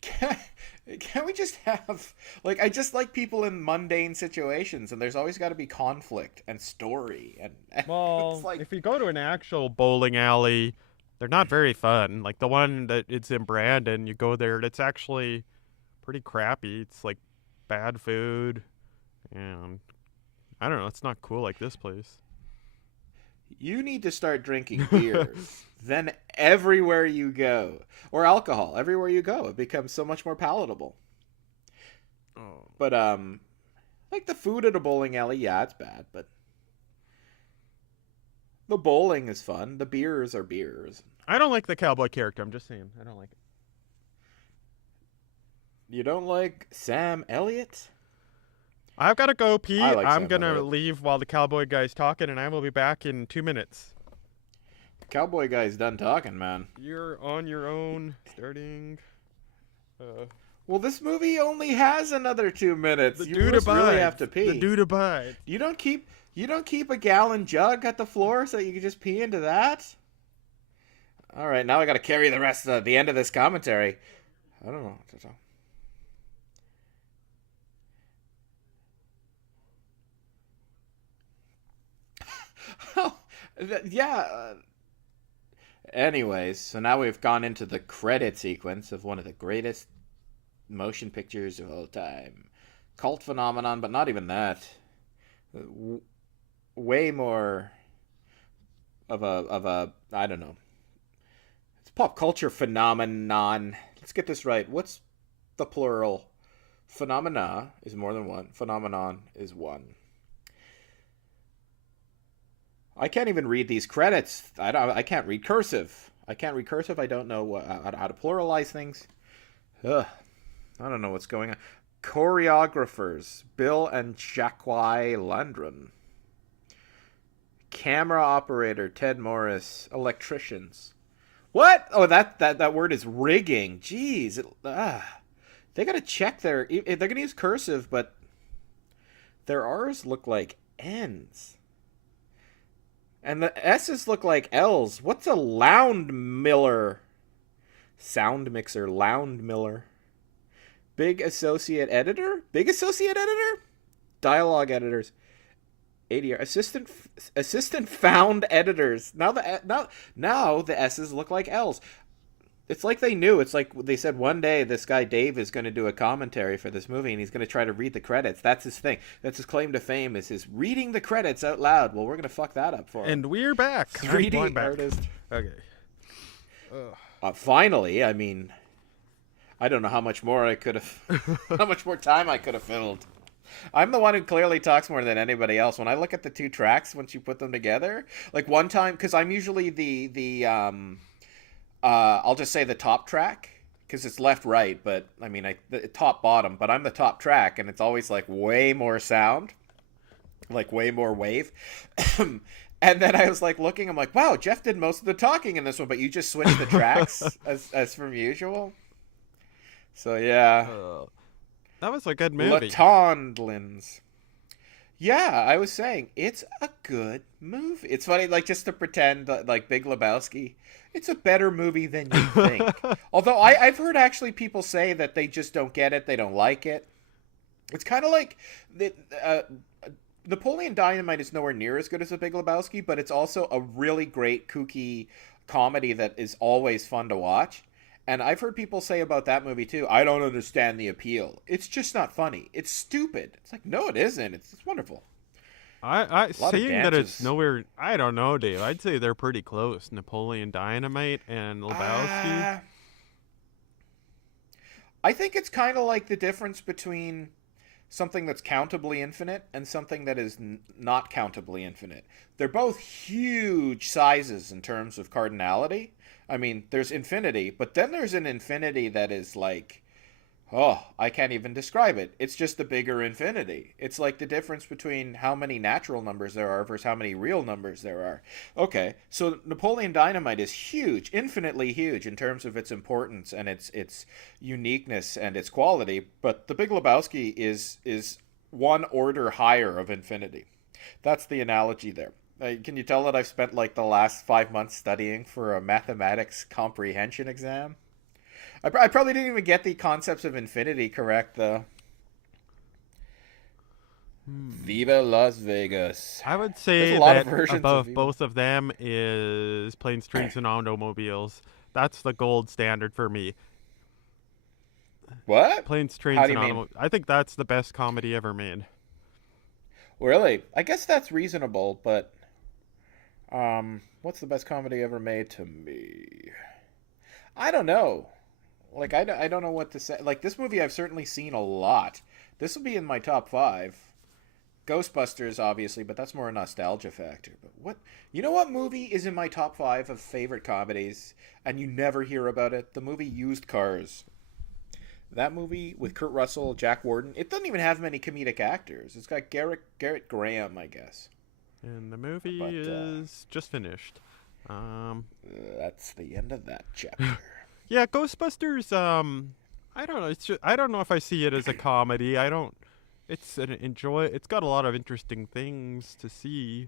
can't we just have, like, I just like people in mundane situations, and there's always got to be conflict and story, and it's Well, like, if you go to an actual bowling alley, they're not very fun. Like the one that it's in Brandon, you go there, and it's actually pretty crappy. It's like bad food, and I don't know. It's not cool like this place. you need to start drinking beer. Then everywhere you go, or alcohol, everywhere you go, it becomes so much more palatable. Oh. But like the food at a bowling alley, yeah, it's bad, but the bowling is fun. The beers are beers. I don't like the cowboy character. I'm just saying. I don't like it. You don't like Sam Elliott? I've got to go I pee. like I'm Sam going to Elliott. leave while the cowboy guy's talking, and I will be back in 2 minutes. Cowboy guy's done talking, man. You're on your own, starting. Uh, Well, this movie only has another 2 minutes. the You dude must really have abides. to pee. The dude abides. You don't keep a gallon jug at the floor so you can just pee into that. All right, now I got to carry the rest of the end of this commentary. I don't know. Yeah. Anyways, so now we've gone into the credit sequence of one of the greatest motion pictures of all time. Cult phenomenon, but not even that. W- Way more of a I don't know. It's pop culture phenomenon. Let's get this right. What's the plural? Phenomena is more than one. Phenomenon is one. I can't even read these credits. I can't read cursive. I can't read cursive. I don't know how to pluralize things. Ugh. I don't know what's going on. Choreographers: Bill and Jacques Landron. Camera operator: Ted Morris. Electricians. What? Oh, that word is rigging. Jeez. They gotta check their. They're gonna use cursive, but their R's look like N's. And the S's look like L's. What's a Lound Miller? Sound mixer, Lound Miller. Big associate editor? Big associate editor? Dialogue editors. ADR assistant found editors. Now the S's look like L's. It's like they knew. It's like they said one day this guy Dave is going to do a commentary for this movie and he's going to try to read the credits. That's his thing. That's his claim to fame is his reading the credits out loud. Well, we're going to fuck that up for him. And we're back. 3D artist. Okay. Finally, I mean, I don't know how much more I could have, how much more time I could have filled. I'm the one who clearly talks more than anybody else. When I look at the two tracks, once you put them together, like one time, because I'm usually I'll just say the top track because it's left right, but I mean the top bottom, but I'm the top track and it's always like way more sound, like way more wave. And then I was like looking, I'm like, wow, Jeff did most of the talking in this one, but you just switched the tracks as from usual. So yeah, that was a good movie. Latondlins. Yeah, I was saying it's a good movie. It's funny, like just to pretend that, like Big Lebowski, it's a better movie than you think. Although I've heard actually people say that they just don't get it, they don't like it. It's kind of like Napoleon Dynamite is nowhere near as good as The Big Lebowski, but it's also a really great kooky comedy that is always fun to watch. And I've heard people say about that movie too, I don't understand the appeal. It's just not funny. It's stupid. It's like, no, it isn't. It's wonderful. I saying that it's nowhere. I don't know, Dave. I'd say they're pretty close. Napoleon Dynamite and Lebowski. I think it's kind of like the difference between something that's countably infinite and something that is not countably infinite. They're both huge sizes in terms of cardinality. I mean, there's infinity, but then there's an infinity that is like, oh, I can't even describe it. It's just a bigger infinity. It's like the difference between how many natural numbers there are versus how many real numbers there are. Okay, so Napoleon Dynamite is huge, infinitely huge in terms of its importance and its uniqueness and its quality, but The Big Lebowski is one order higher of infinity. That's the analogy there. Can you tell that I've spent like the last 5 months studying for a mathematics comprehension exam? I probably didn't even get the concepts of infinity correct, though. Viva Las Vegas. I would say that above both of them is Planes, Trains, and Automobiles. That's the gold standard for me. What? Planes, Trains, and Automobiles. I think that's the best comedy ever made. Really? I guess that's reasonable, but what's the best comedy ever made to me? I don't know. Like, I don't know what to say. Like, this movie I've certainly seen a lot. This will be in my top 5. Ghostbusters, obviously, but that's more a nostalgia factor. But you know what movie is in my top 5 of favorite comedies, and you never hear about it? The movie Used Cars. That movie with Kurt Russell, Jack Warden, it doesn't even have many comedic actors. It's got Garrett Graham, I guess. And the movie is just finished. That's the end of that chapter. Yeah, Ghostbusters. I don't know. I don't know if I see it as a comedy. It's It's got a lot of interesting things to see.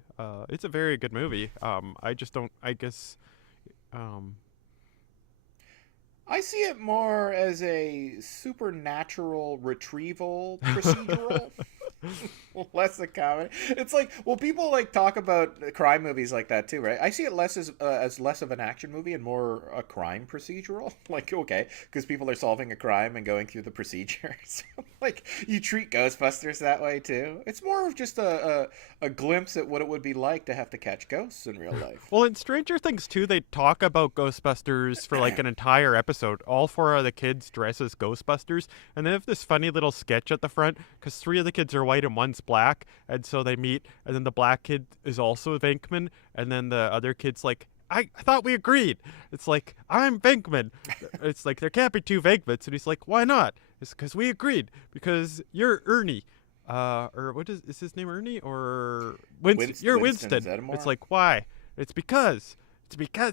It's a very good movie. I just don't. I guess. I see it more as a supernatural retrieval procedural. Less a comedy. It's like, well, people like talk about crime movies like that too, right? I see it less as less of an action movie and more a crime procedural. Like, okay, because people are solving a crime and going through the procedures. Like, you treat Ghostbusters that way too. It's more of just a glimpse at what it would be like to have to catch ghosts in real life. Well, in Stranger Things too, they talk about Ghostbusters for like an entire episode. All 4 of the kids dress as Ghostbusters, and they have this funny little sketch at the front because 3 of the kids are white and one's black, and so they meet, and then the black kid is also Venkman, and then the other kid's like, I thought we agreed. It's like, I'm Venkman. It's like, there can't be 2 Venkmans, and he's like, why not? It's because we agreed, because you're Ernie. Or what is his name, Ernie? Or Winston? You're Winston. It's like, why? It's because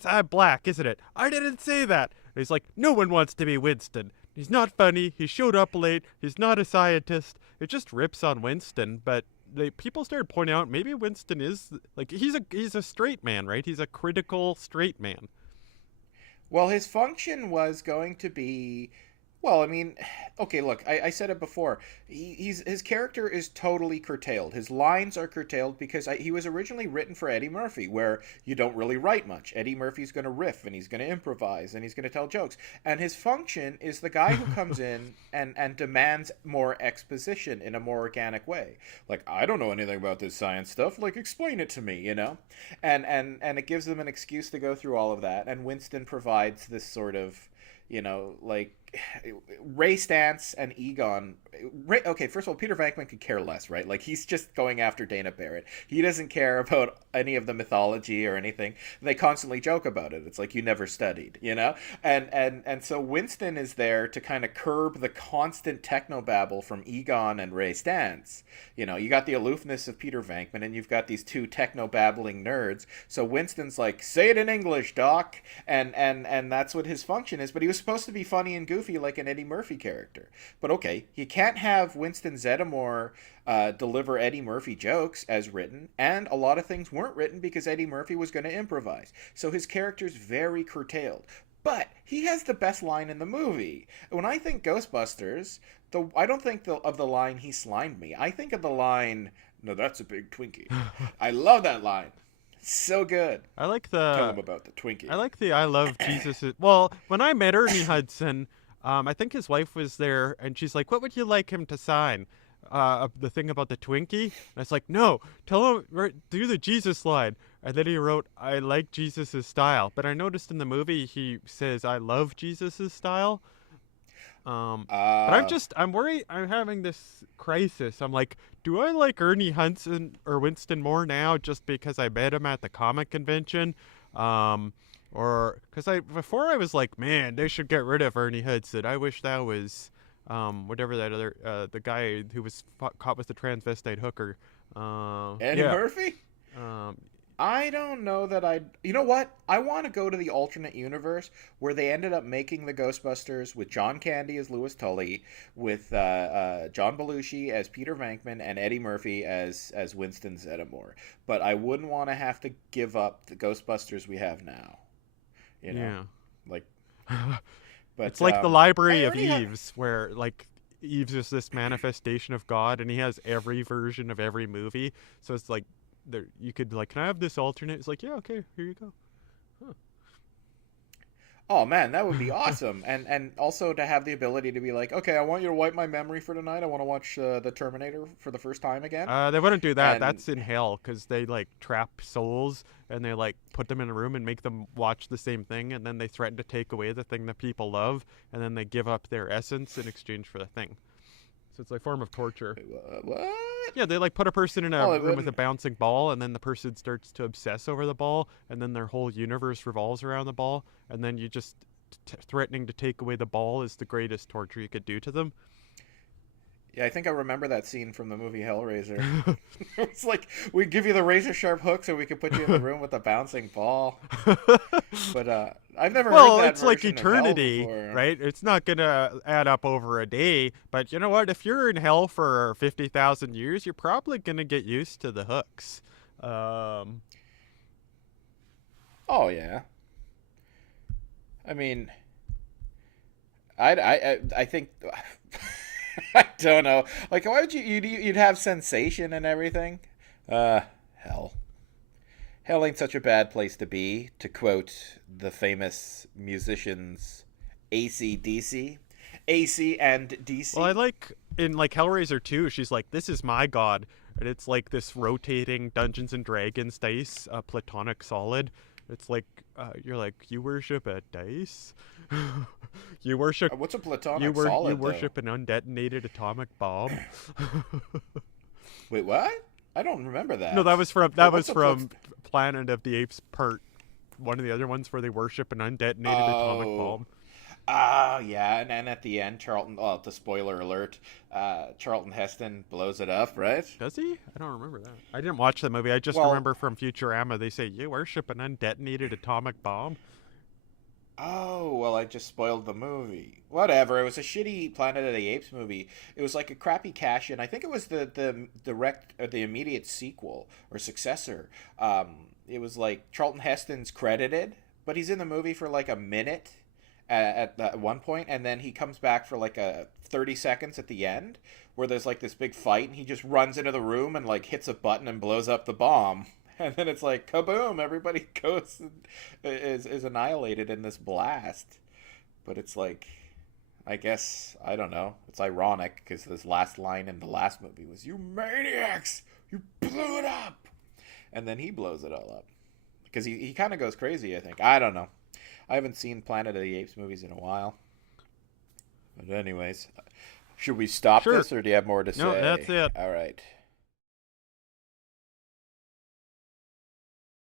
I'm black, isn't it? I didn't say that. And he's like, no one wants to be Winston. He's not funny. He showed up late. He's not a scientist. It just rips on Winston. But people started pointing out maybe Winston is like he's a straight man, right? He's a critical straight man. Well, his function was going to be Well, I mean, okay, look, I said it before. His character is totally curtailed. His lines are curtailed because he was originally written for Eddie Murphy, where you don't really write much. Eddie Murphy's going to riff and he's going to improvise and he's going to tell jokes. And his function is the guy who comes in and demands more exposition in a more organic way. Like, I don't know anything about this science stuff. Like, explain it to me, you know? And it gives them an excuse to go through all of that. And Winston provides this sort of, like Ray Stantz and Egon. Okay, first of all, Peter Venkman could care less, right? Like he's just going after Dana Barrett. He doesn't care about any of the mythology or anything. They constantly joke about it. It's like you never studied, you know. And so Winston is there to kind of curb the constant technobabble from Egon and Ray Stantz. You got the aloofness of Peter Venkman, and you've got these two techno-babbling nerds. So Winston's like, say it in English, Doc, and that's what his function is. But he was supposed to be funny and goofy like an Eddie Murphy character. But okay, you can't have Winston Zeddemore deliver Eddie Murphy jokes as written, and a lot of things weren't written because Eddie Murphy was going to improvise. So his character's very curtailed. But he has the best line in the movie. When I think Ghostbusters, I don't think of the line "He slimed me." I think of the line, "No, that's a big Twinkie." I love that line. So good. I like Tell the him about the Twinkie. I like the I love Jesus. Well, when I met Ernie Hudson, I think his wife was there, and she's like, "What would you like him to sign? The thing about the Twinkie?" And I was like, "No, tell him do the Jesus line." And then he wrote, "I like Jesus's style." But I noticed in the movie he says, "I love Jesus's style." But I'm worried. I'm having this crisis. I'm like, do I like Ernie Hudson or Winston more now just because I met him at the comic convention? Or because before I was like, man, they should get rid of Ernie Hudson. I wish that was, whatever that other, the guy who was caught with the transvestite hooker. Eddie Yeah. Murphy? Um, I don't know that I. You know what? I want to go to the alternate universe where they ended up making the Ghostbusters with John Candy as Louis Tully, with John Belushi as Peter Venkman, and Eddie Murphy as Winston Zeddemore. But I wouldn't want to have to give up the Ghostbusters we have now. You know, yeah. like. But It's like the Library I of already have. Eves, where like Eves is this manifestation of God, and he has every version of every movie. So it's like there you could like, can I have this alternate? It's like, yeah, okay, here you go. Huh. Oh man, that would be awesome, and also to have the ability to be like, okay, I want you to wipe my memory for tonight. I want to watch the Terminator for the first time again, They wouldn't do that. and That's in hell because they like trap souls and they like put them in a room and make them watch the same thing, and then they threaten to take away the thing that people love, and then they give up their essence in exchange for the thing. So it's like a form of torture. what? Yeah, they like put a person in a Oh, it room with a wouldn't. bouncing ball, and then the person starts to obsess over the ball, and then their whole universe revolves around the ball, and then you just threatening to take away the ball is the greatest torture you could do to them. Yeah, I think I remember that scene from the movie Hellraiser. It's like we give you the razor sharp hook so we can put you in the room with a bouncing ball. But I've never heard Well, that it's like version of hell eternity, before. right? It's not gonna add up over a day, but you know what? If you're in hell for 50,000 years, you're probably gonna get used to the hooks. Um, Oh yeah, I mean, I think I don't know. Like, why would you'd have sensation and everything? Hell. Hell ain't such a bad place to be, to quote the famous musicians AC/DC. AC and well, I DC. like in like Hellraiser 2, she's like, "This is my god," and it's like this rotating Dungeons and Dragons dice, platonic solid. It's like you're like, you worship a dice, you worship What's a you platonic wor you solid, though? worship an undetonated atomic bomb. Wait, what? I don't remember No, that. that was from What's a Planet of the Apes part one of the other ones where they worship an undetonated atomic Oh. bomb. Yeah, and at the end, Charlton. Oh, the spoiler alert. Charlton Heston blows it up, right? Does he? I don't remember that. I didn't watch the movie. I just Well, remember from Futurama they say you worship an undetonated atomic bomb. oh well, I just spoiled the movie. Whatever. It was a shitty Planet of the Apes movie. It was like a crappy cash in. I think it was the direct or the immediate sequel or successor. It was like Charlton Heston's credited, but he's in the movie for like a minute, at one point, and then he comes back for like a 30 seconds at the end where there's like this big fight, and he just runs into the room and like hits a button and blows up the bomb. And then it's like kaboom! Everybody goes and is annihilated in this blast. But it's like, I guess I don't know. It's ironic because this last line in the last movie was "You maniacs! You blew it up!" And then he blows it all up because he kind of goes crazy. I think I don't know. I haven't seen Planet of the Apes movies in a while. But anyways, should we stop Sure. this or do you have more to say? No, that's it. All right.